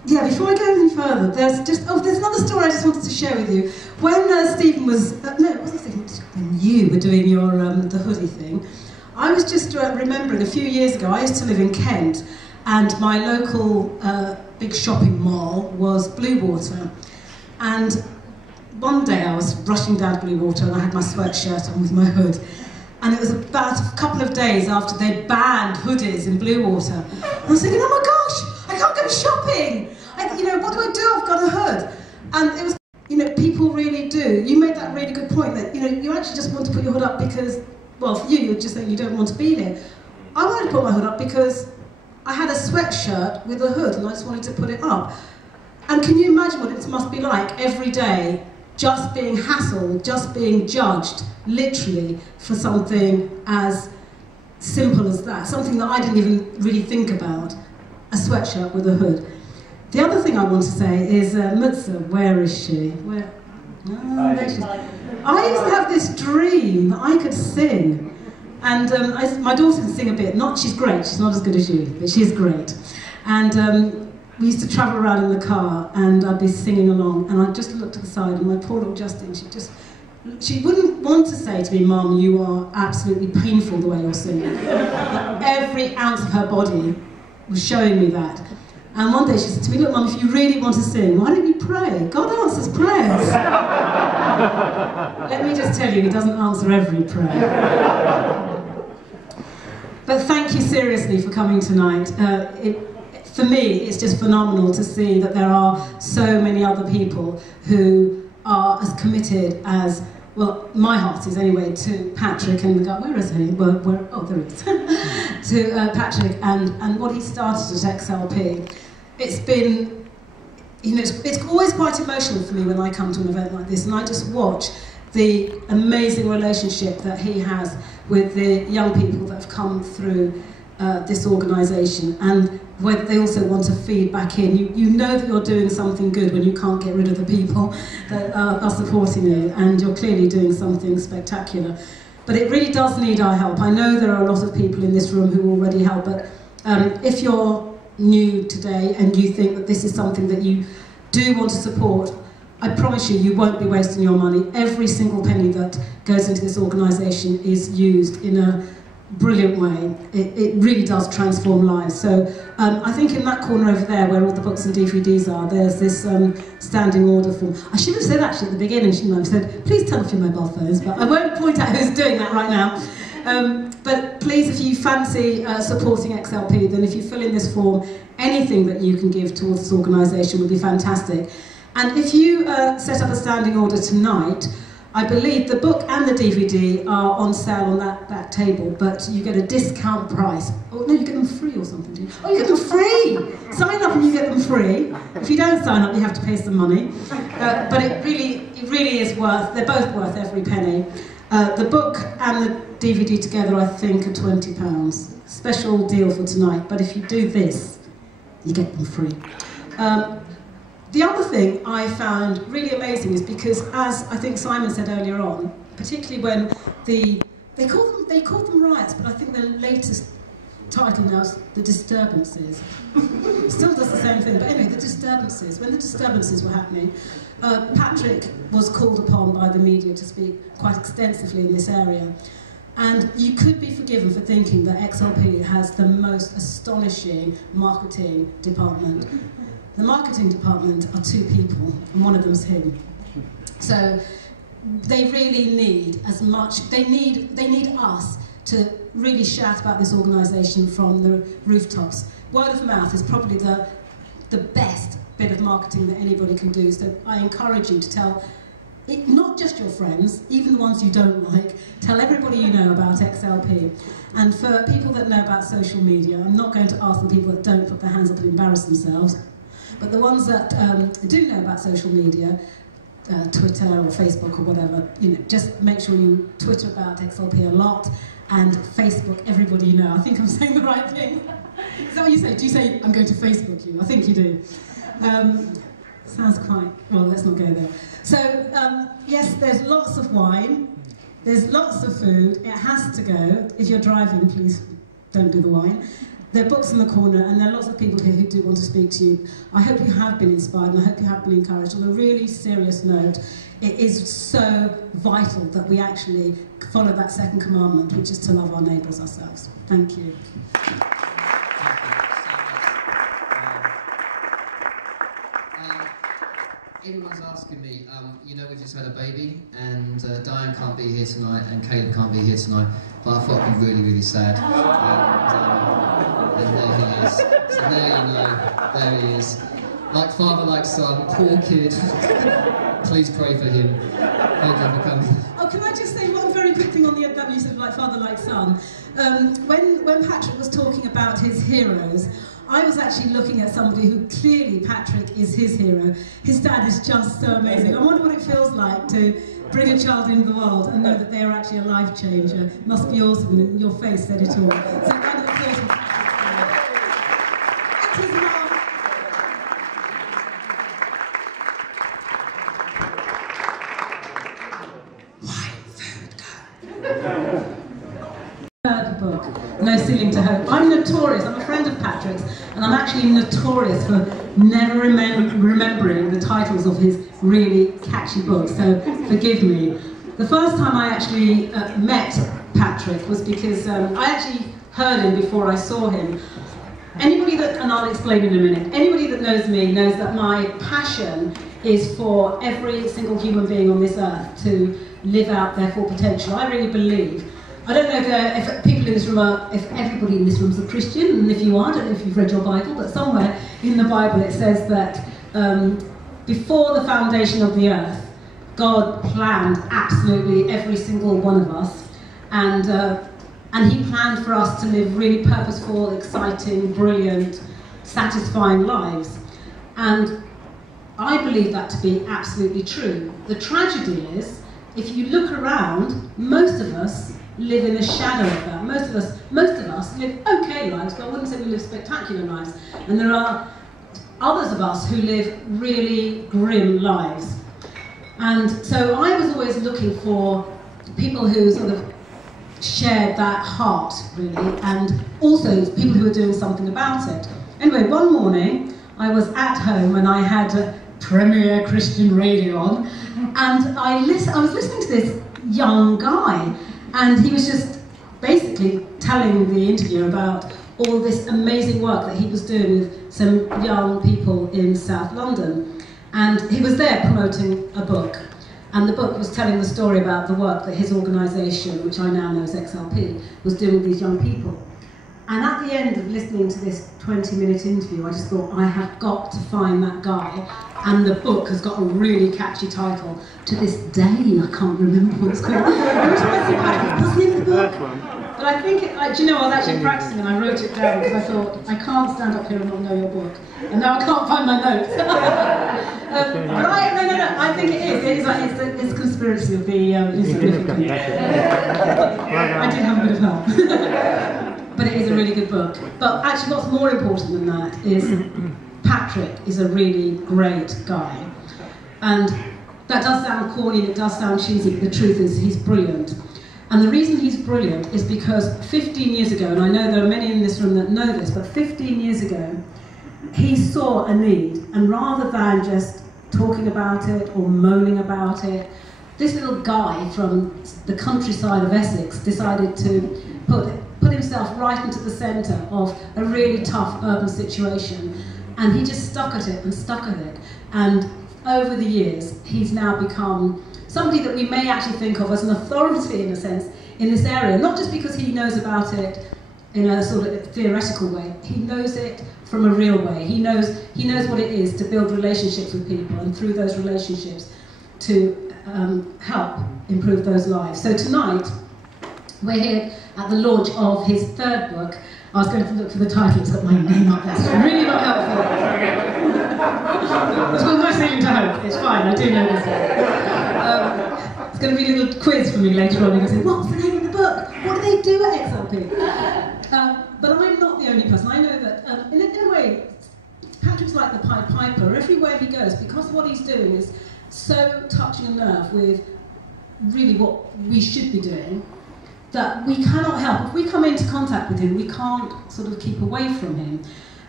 Yeah, before I go any further, there's another story I just wanted to share with you. When Stephen was, no, it wasn't Stephen, when you were doing your, the hoodie thing, I was just remembering a few years ago, I used to live in Kent, and my local big shopping mall was Bluewater. And one day I was rushing down to Bluewater and I had my sweatshirt on with my hood. And it was about a couple of days after they'd banned hoodies in Bluewater. And I was thinking, oh my gosh, I can't go shopping! You know, what do I do? I've got a hood. And it was, you know, people really do. You made that really good point that, you know, you actually just want to put your hood up because, well, for you, you're just saying you don't want to be there. I wanted to put my hood up because I had a sweatshirt with a hood and I just wanted to put it up. And can you imagine what it must be like every day, just being hassled, just being judged, literally, for something as simple as that, something that I didn't even really think about, a sweatshirt with a hood. The other thing I want to say is, Mutsa, where is she? Where? Oh, there she is. I used to have this dream that I could sing, and my daughter can sing a bit. She's great, she's not as good as you, but she's great. And we used to travel around in the car, and I'd be singing along, and I'd just look to the side, and my poor little Justine, she wouldn't want to say to me, Mum, you are absolutely painful the way you're singing. But every ounce of her body was showing me that. And one day she said to me, look, Mum, if you really want to sing, why don't you pray? God answers prayers. Let me just tell you, he doesn't answer every prayer. But thank you seriously for coming tonight. For me, it's just phenomenal to see that there are so many other people who are as committed as, well, my heart is anyway, to Patrick and the guy, where is he? Oh, there he is. To Patrick and what he started at XLP. It's been, you know, it's always quite emotional for me when I come to an event like this, and I just watch the amazing relationship that he has with the young people that have come through this organisation, and whether they also want to feed back in. You know that you're doing something good when you can't get rid of the people that are supporting you, and you're clearly doing something spectacular. but it really does need our help. I know there are a lot of people in this room who already help, but if you're new today and you think that this is something that you do want to support, I promise you, you won't be wasting your money. Every single penny that goes into this organisation is used in a brilliant way. It really does transform lives. So I think in that corner over there where all the books and DVDs are, there's this standing order form. I should have said actually at the beginning, shouldn't I? I've said, please turn off your mobile phones, but I won't point out who's doing that right now. But please, if you fancy supporting XLP, then if you fill in this form, anything that you can give towards this organisation would be fantastic. And if you set up a standing order tonight, I believe the book and the DVD are on sale on that back table, but you get a discount price. Oh no, you get them free or something, do you? Oh, you get them free! Sign up and you get them free. If you don't sign up, you have to pay some money. But it really is worth, they're both worth every penny. The book and the DVD together, I think, are £20. Special deal for tonight, but if you do this, you get them free. The other thing I found really amazing is because, as I think Simon said earlier on, particularly when they called them riots, but I think the latest title now is The Disturbances. Still does the same thing, but anyway, The Disturbances. When the disturbances were happening, Patrick was called upon by the media to speak quite extensively in this area. And you could be forgiven for thinking that XLP has the most astonishing marketing department. The marketing department are two people, and one of them's him. So they really need as much, they need us to really shout about this organisation from the rooftops. Word of mouth is probably the best bit of marketing that anybody can do, so I encourage you to tell, not just your friends, even the ones you don't like, tell everybody you know about XLP. And for people that know about social media, I'm not going to ask the people that don't put their hands up and embarrass themselves, but the ones that do know about social media, Twitter or Facebook or whatever, you know, just make sure you Twitter about XLP a lot, and Facebook everybody you know. I think I'm saying the right thing. Is that what you say? Do you say, I'm going to Facebook you? I think you do. Sounds quite, well, let's not go there. So, yes, there's lots of wine, there's lots of food, it has to go. If you're driving, please don't do the wine. There are books in the corner, and there are lots of people here who do want to speak to you. I hope you have been inspired, and I hope you have been encouraged. On a really serious note, it is so vital that we actually follow that second commandment, which is to love our neighbours ourselves. Thank you. Everyone's asking me, you know, we've just had a baby, and Diane can't be here tonight, and Caleb can't be here tonight, but I thought it'd be really, really sad. And there he is. So there you know, there he is. Like father, like son, poor kid. Please pray for him. Thank you for coming. Oh, can I just say one very quick thing on that you said, like father, like son? When Patrick was talking about his heroes, I was actually looking at somebody who clearly Patrick is his hero. His dad is just so amazing. I wonder what it feels like to bring a child into the world and know that they are actually a life changer. It must be awesome, and your face said it all. So round of applause for Patrick. And his mum. Third book, No Ceiling to Hope. I'm notorious, I'm a friend of Patrick's, and I'm actually notorious for never remembering the titles of his really catchy books, so forgive me. The first time I actually met Patrick was because I actually heard him before I saw him. Anybody that, and I'll explain in a minute, anybody that knows me knows that my passion is for every single human being on this earth to live out their full potential. I really believe. I don't know if people in this room are, if everybody in this room is a Christian, and if you are, I don't know if you've read your Bible, but somewhere in the Bible it says that before the foundation of the earth, God planned absolutely every single one of us, and He planned for us to live really purposeful, exciting, brilliant, satisfying lives. And I believe that to be absolutely true. The tragedy is, if you look around, most of us live in the shadow of that. Most of us live okay lives, but I wouldn't say we live spectacular lives. And there are others of us who live really grim lives. And so I was always looking for people who sort of shared that heart, really, and also people who were doing something about it. Anyway, one morning I was at home and I had a Premier Christian radio on, and I was listening to this young guy, and he was just basically telling the interviewer about all this amazing work that he was doing with some young people in South London. And he was there promoting a book. And the book was telling the story about the work that his organisation, which I now know as XLP, was doing with these young people. And at the end of listening to this 20-minute interview, I just thought, I have got to find that guy. And the book has got a really catchy title. To this day, I can't remember what it's called. Every time I think about it, what's the name of the book? But I think, do you know, I was actually practicing and I wrote it down because I thought, I can't stand up here and not know your book. And now I can't find my notes. But I think it is. It's a conspiracy of the insignificant. I did have a bit of help. But it is a really good book. But actually what's more important than that is Patrick is a really great guy. And that does sound corny and it does sound cheesy, but the truth is he's brilliant. And the reason he's brilliant is because 15 years ago, and I know there are many in this room that know this, but 15 years ago, he saw a need, and rather than just talking about it or moaning about it, this little guy from the countryside of Essex decided to put himself right into the centre of a really tough urban situation, and he just stuck at it and stuck at it. And over the years, he's now become somebody that we may actually think of as an authority, in a sense, in this area, not just because he knows about it in a sort of theoretical way. He knows it from a real way. He knows what it is to build relationships with people, and through those relationships to help improve those lives. So tonight, we're here at the launch of his third book. I was going to look for the title, it's got my name up there, so it's really not helpful. It's got no ceiling to hope, it's fine, I do know this. It's going to be a little quiz for me later on. You're going to say, what's the name of the book? What do they do at XLP? But I'm not the only person. I know that, in a way, Patrick's like the Pied Piper. Everywhere he goes, because what he's doing is so touching a nerve with really what we should be doing, that we cannot help. If we come into contact with him, we can't sort of keep away from him.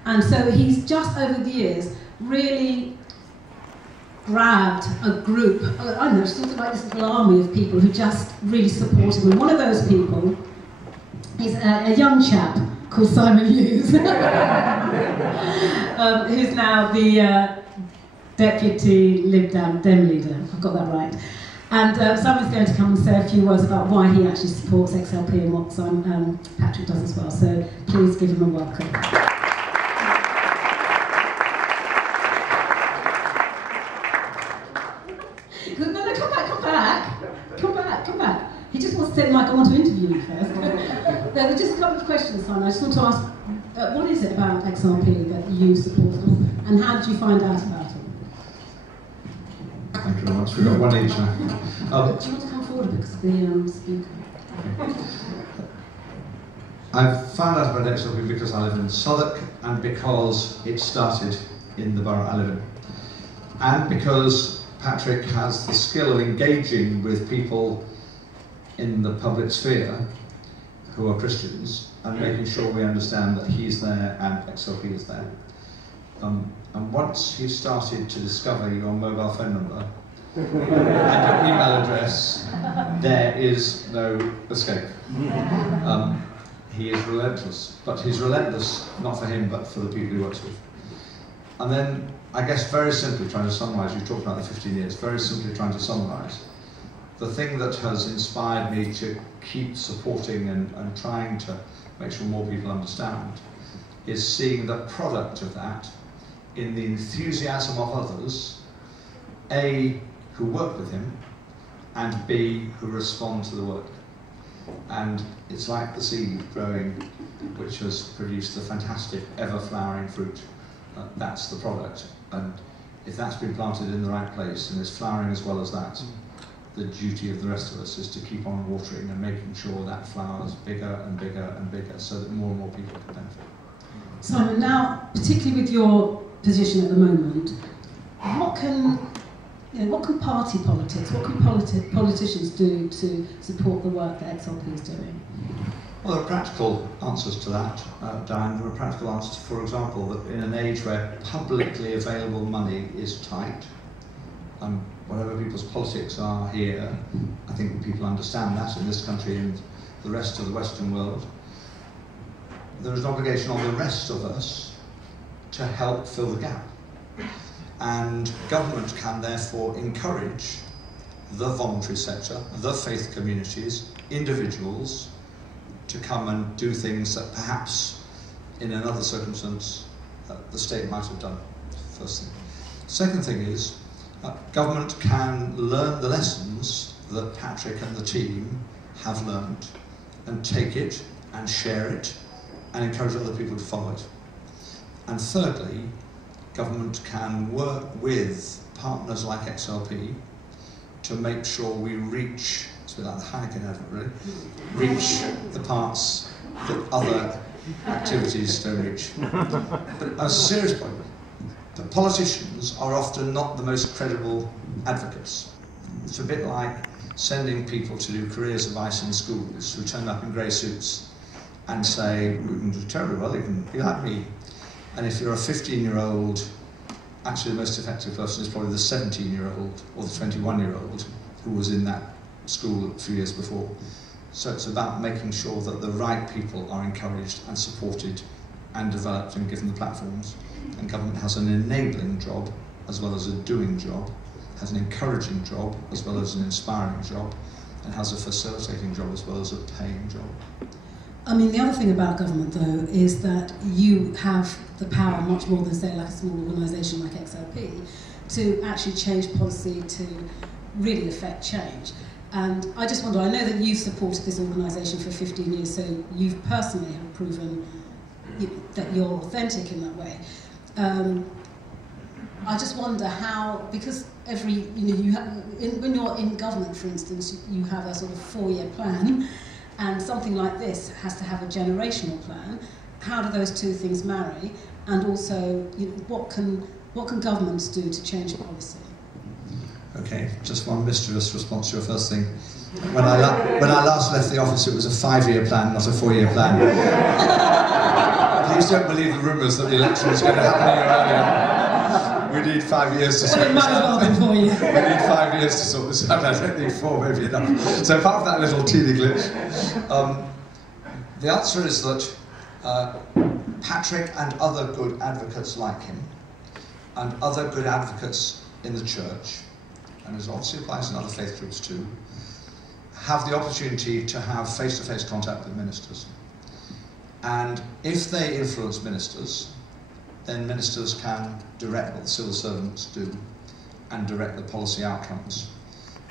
And so he's just, over the years, really grabbed a group, I don't know, sort of like this little army of people who just really support him. And one of those people is a young chap called Simon Hughes, who's now the Deputy Lib Dem leader. I've got that right. And Simon's going to come and say a few words about why he actually supports XLP and what Patrick does as well. So please give him a welcome. No, come back. He just wants to say, Mike, I want to interview you first. There are just a couple of questions, Simon. I just want to ask, what is it about XLP that you support, and how did you find out about it? Thank you very much. We've got one each now. Do you want to come forward because of the speaker? I found out about XLP because I live in Southwark, and because it started in the borough I live in, and because Patrick has the skill of engaging with people in the public sphere who are Christians and making sure we understand that he's there and XLP is there. And once you started to discover your mobile phone number and your email address, there is no escape. He is relentless, but he's relentless not for him but for the people he works with. And then, I guess very simply trying to summarise, you talked about the 15 years, very simply trying to summarise, the thing that has inspired me to keep supporting and trying to make sure more people understand is seeing the product of that in the enthusiasm of others, A, who work with him, and B, who respond to the work. And it's like the seed growing, which has produced the fantastic ever-flowering fruit. That's the product. And if that's been planted in the right place and is flowering as well as that, the duty of the rest of us is to keep on watering and making sure that flowers bigger and bigger and bigger so that more and more people can benefit. Simon, now, particularly with your position at the moment, what can what can party politics, what can politicians do to support the work that XLP is doing? Well, there are practical answers to that, Diane. There are practical answers, for example, that in an age where publicly available money is tight, whatever people's politics are here, I think people understand that in this country and the rest of the Western world, there is an obligation on the rest of us to help fill the gap. And government can therefore encourage the voluntary sector, the faith communities, individuals, to come and do things that perhaps in another circumstance the state might have done, first thing. Second thing is, government can learn the lessons that Patrick and the team have learned and take it and share it and encourage other people to follow it. And thirdly, government can work with partners like XLP to make sure we reach, it's a bit like the Heineken advert really, reach the parts that other activities don't reach. But as a serious point, the politicians are often not the most credible advocates. It's a bit like sending people to do careers advice in schools who turn up in grey suits and say, we can do terribly well, you can be like me. And if you're a 15-year-old, actually the most effective person is probably the 17-year-old or the 21-year-old who was in that school a few years before. So it's about making sure that the right people are encouraged and supported and developed and given the platforms. And government has an enabling job as well as a doing job, has an encouraging job as well as an inspiring job, and has a facilitating job as well as a paying job. I mean, the other thing about government, though, is that you have the power, much more than, say, like a small organisation like XLP, to actually change policy to really affect change. And I just wonder, I know that you've supported this organisation for 15 years, so you've personally have proven that you're authentic in that way. I just wonder how, because every, when you're in government, for instance, you have a sort of 4-year plan, and something like this has to have a generational plan. How do those two things marry? And also, what can governments do to change policy? Okay, just one mischievous response to your first thing. When I last left the office, it was a 5-year plan, not a 4-year plan. Please don't believe the rumours that the election is going to happen a year earlier. We need 5 years to sort this out. We need 5 years to sort this out. I don't need 4, maybe enough. So apart from that little teeny glitch, the answer is that Patrick and other good advocates like him, and other good advocates in the church, and this obviously applies in other faith groups too, have the opportunity to have face-to-face contact with ministers. And if they influence ministers, then ministers can direct what the civil servants do and direct the policy outcomes.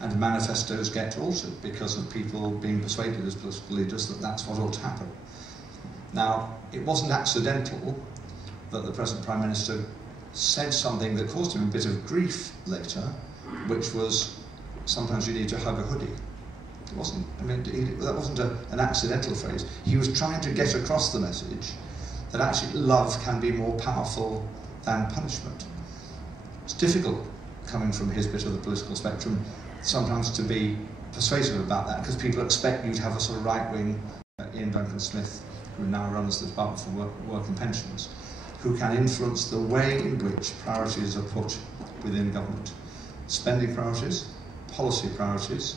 And manifestos get altered because of people being persuaded as political leaders that that's what ought to happen. Now, it wasn't accidental that the present Prime Minister said something that caused him a bit of grief later, which was, sometimes you need to hug a hoodie. It wasn't, I mean, that wasn't an accidental phrase. He was trying to get across the message that actually love can be more powerful than punishment. It's difficult, coming from his bit of the political spectrum, sometimes to be persuasive about that, because people expect you to have a sort of right-wing Ian Duncan Smith, who now runs the Department for Work and Pensions, who can influence the way in which priorities are put within government. Spending priorities, policy priorities,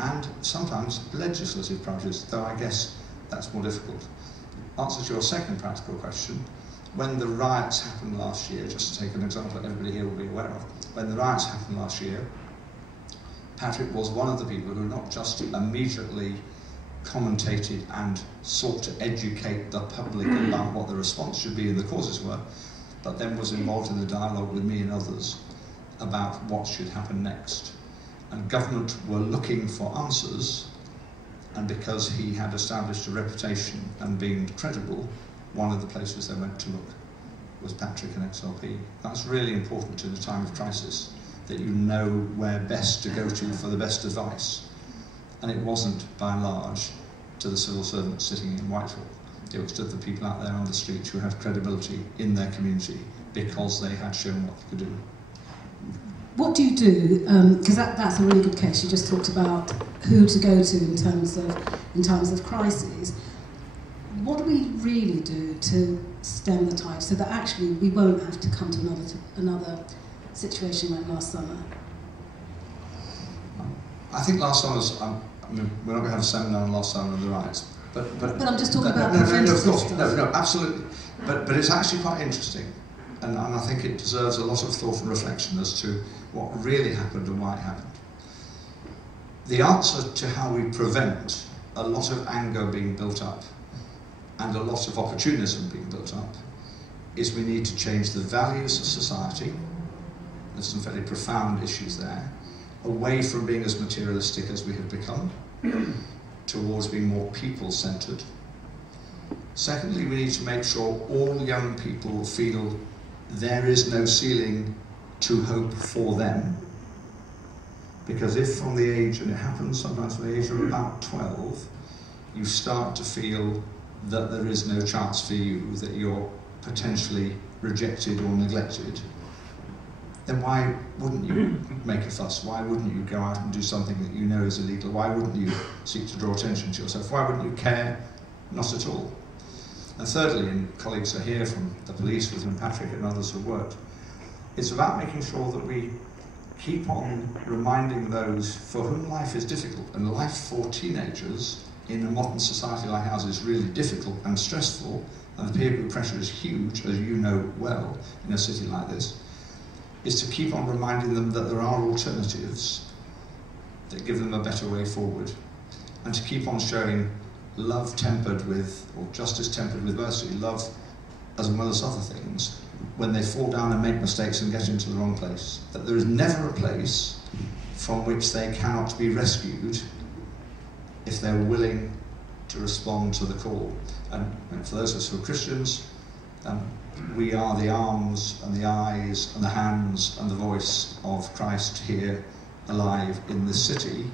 and sometimes legislative priorities, though I guess that's more difficult. Answer to your second practical question, when the riots happened last year, just to take an example that everybody here will be aware of, when the riots happened last year, Patrick was one of the people who not just immediately commentated and sought to educate the public about what the response should be and the causes were, but then was involved in the dialogue with me and others about what should happen next. And government were looking for answers, and because he had established a reputation and being credible, one of the places they went to look was Patrick and XLP. That's really important in a time of crisis, that you know where best to go to for the best advice. And it wasn't, by and large, to the civil servants sitting in Whitehall. It was to the people out there on the street who had credibility in their community because they had shown what they could do. what do you do? Because that's a really good case. You just talked about who to go to in times of crises. What do we really do to stem the tide so that actually we won't have to come to another situation like last summer? I think last summer's, I mean, we're not going to have a seminar on last summer on the rights, but I'm just talking about no, of preventative course, stuff. no, absolutely. But it's actually quite interesting, and I think it deserves a lot of thought and reflection as to what really happened and why it happened. The answer to how we prevent a lot of anger being built up and a lot of opportunism being built up is we need to change the values of society. There's some very profound issues there, away from being as materialistic as we have become, towards being more people-centred. Secondly, we need to make sure all young people feel there is no ceiling to hope for them. Because if from the age, and it happens sometimes from the age of about 12, you start to feel that there is no chance for you, that you're potentially rejected or neglected, then why wouldn't you make a fuss? Why wouldn't you go out and do something that you know is illegal? Why wouldn't you seek to draw attention to yourself? Why wouldn't you care? Not at all. And thirdly, and colleagues are here from the police with whom Patrick and others have worked, it's about making sure that we keep on reminding those for whom life is difficult, and life for teenagers in a modern society like ours is really difficult and stressful, and the peer group pressure is huge, as you know well, in a city like this, is to keep on reminding them that there are alternatives that give them a better way forward, and to keep on showing love tempered with, or justice tempered with mercy, love as well as other things, when they fall down and make mistakes and get into the wrong place. That there is never a place from which they cannot be rescued if they're willing to respond to the call. And for those of us who are Christians, we are the arms and the eyes and the hands and the voice of Christ here alive in this city,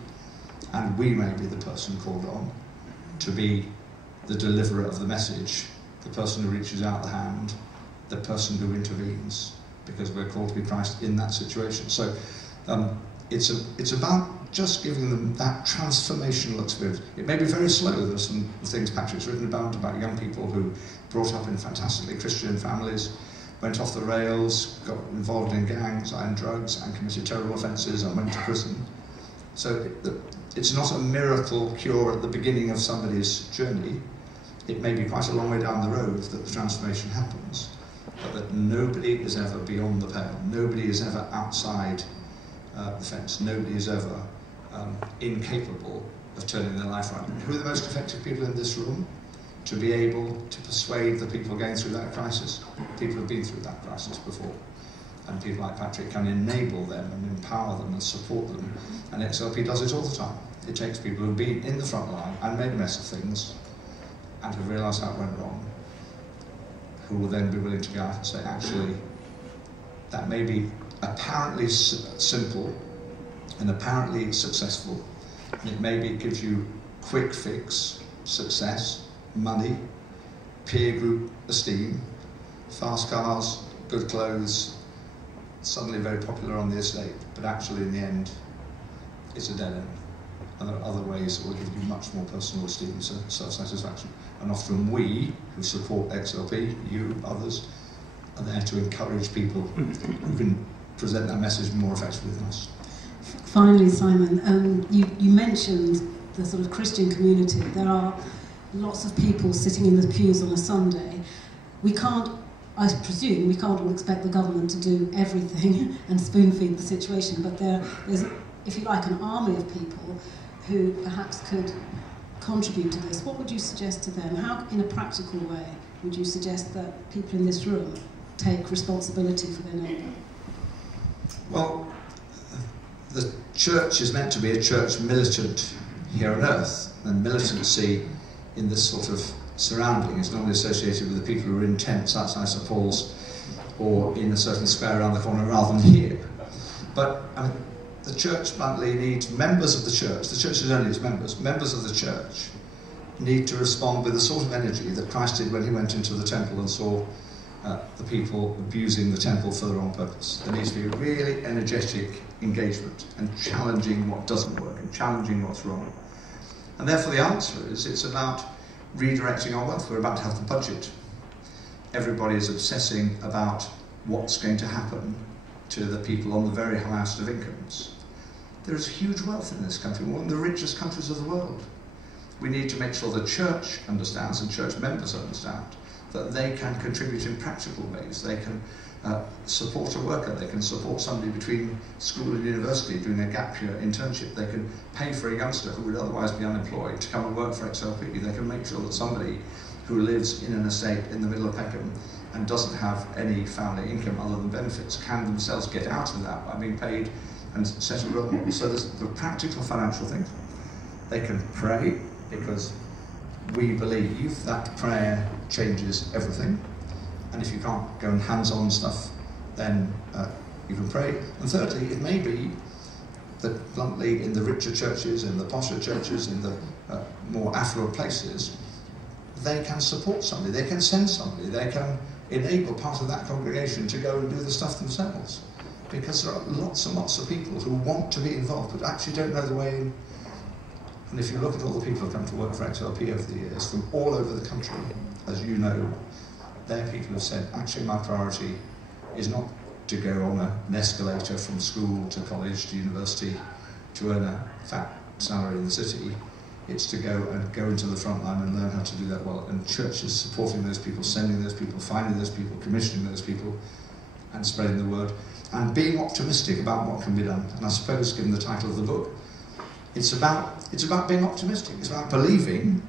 and we may be the person called on to be the deliverer of the message, the person who reaches out the hand, the person who intervenes, because we're called to be Christ in that situation. So it's about just giving them that transformational experience. It may be very slow. There's some things Patrick's written about young people who brought up in fantastically Christian families, went off the rails, got involved in gangs and drugs and committed terrible offences and went to prison. So it's not a miracle cure at the beginning of somebody's journey. It may be quite a long way down the road that the transformation happens, but that nobody is ever beyond the pale. Nobody is ever outside the fence. Nobody is ever incapable of turning their life around. Who are the most effective people in this room to be able to persuade the people going through that crisis? People who have been through that crisis before. And people like Patrick can enable them and empower them and support them. And XLP does it all the time. It takes people who've been in the front line and made a mess of things and have realised how it went wrong, who will then be willing to go out and say, actually, that may be apparently simple and apparently successful, and it maybe gives you quick fix, success, money, peer group esteem, fast cars, good clothes, suddenly very popular on the estate, but actually in the end it's a dead end. And there are other ways that will give you much more personal esteem and self-satisfaction. And often we, who support XLP, you, others, are there to encourage people who can present that message more effectively than us. Finally, Simon, you mentioned the sort of Christian community. There are lots of people sitting in the pews on a Sunday. We can't, I presume, we can't all expect the government to do everything and spoon-feed the situation, but there's, if you like, an army of people who perhaps could contribute to this. What would you suggest to them? How, in a practical way, would you suggest that people in this room take responsibility for their neighbour? Well, the church is meant to be a church militant here on earth, and militancy in this sort of surrounding is normally associated with the people who are in tents outside St Paul's or in a certain square around the corner rather than here. But I mean, the church bluntly needs members of the church is only its members of the church need to respond with the sort of energy that Christ did when he went into the temple and saw the people abusing the temple for the wrong purpose. There needs to be really energetic engagement and challenging what doesn't work and challenging what's wrong. And therefore the answer is it's about redirecting our wealth. We're about to have the budget. Everybody is obsessing about what's going to happen to the people on the very highest of incomes. There is huge wealth in this country, one of the richest countries of the world. We need to make sure the church understands and church members understand that they can contribute in practical ways. They can support a worker, they can support somebody between school and university doing a gap year internship, they can pay for a youngster who would otherwise be unemployed to come and work for XLP, they can make sure that somebody who lives in an estate in the middle of Peckham and doesn't have any family income other than benefits can themselves get out of that by being paid and set a role model. So there's the practical financial things. They can pray because we believe that prayer changes everything. And if you can't go and hands-on stuff, then you can pray. And thirdly, it may be that bluntly in the richer churches, in the posher churches, in the more affluent places, they can support somebody, they can send somebody, they can enable part of that congregation to go and do the stuff themselves. Because there are lots and lots of people who want to be involved but actually don't know the way in. And if you look at all the people who have come to work for XLP over the years, from all over the country, as you know, they're people who have said, actually my priority is not to go on an escalator from school to college to university to earn a fat salary in the city. It's to go into the front line and learn how to do that well. And churches supporting those people, sending those people, finding those people, commissioning those people, and spreading the word. And being optimistic about what can be done. And I suppose, given the title of the book, it's about being optimistic. It's about believing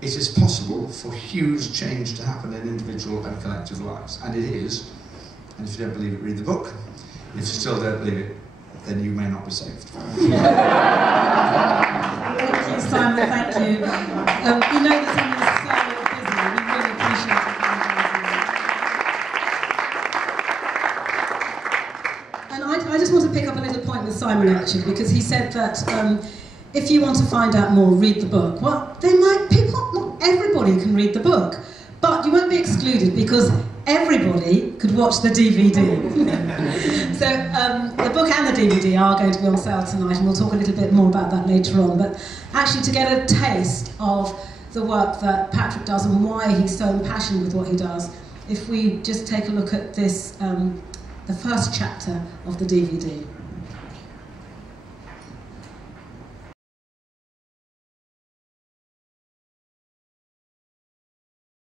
it is possible for huge change to happen in individual and collective lives. And it is. And if you don't believe it, read the book. If you still don't believe it, then you may not be saved. Thank you, Simon, thank you. You know that Simon is so busy, we really appreciate it. And I just want to pick up a little point with Simon actually, because he said that if you want to find out more, read the book. Well, not everybody can read the book, but you won't be excluded because everybody could watch the DVD. So the book and the DVD are going to be on sale tonight, and we'll talk a little bit more about that later on. But actually to get a taste of the work that Patrick does and why he's so impassioned with what he does, if we just take a look at this, the first chapter of the DVD.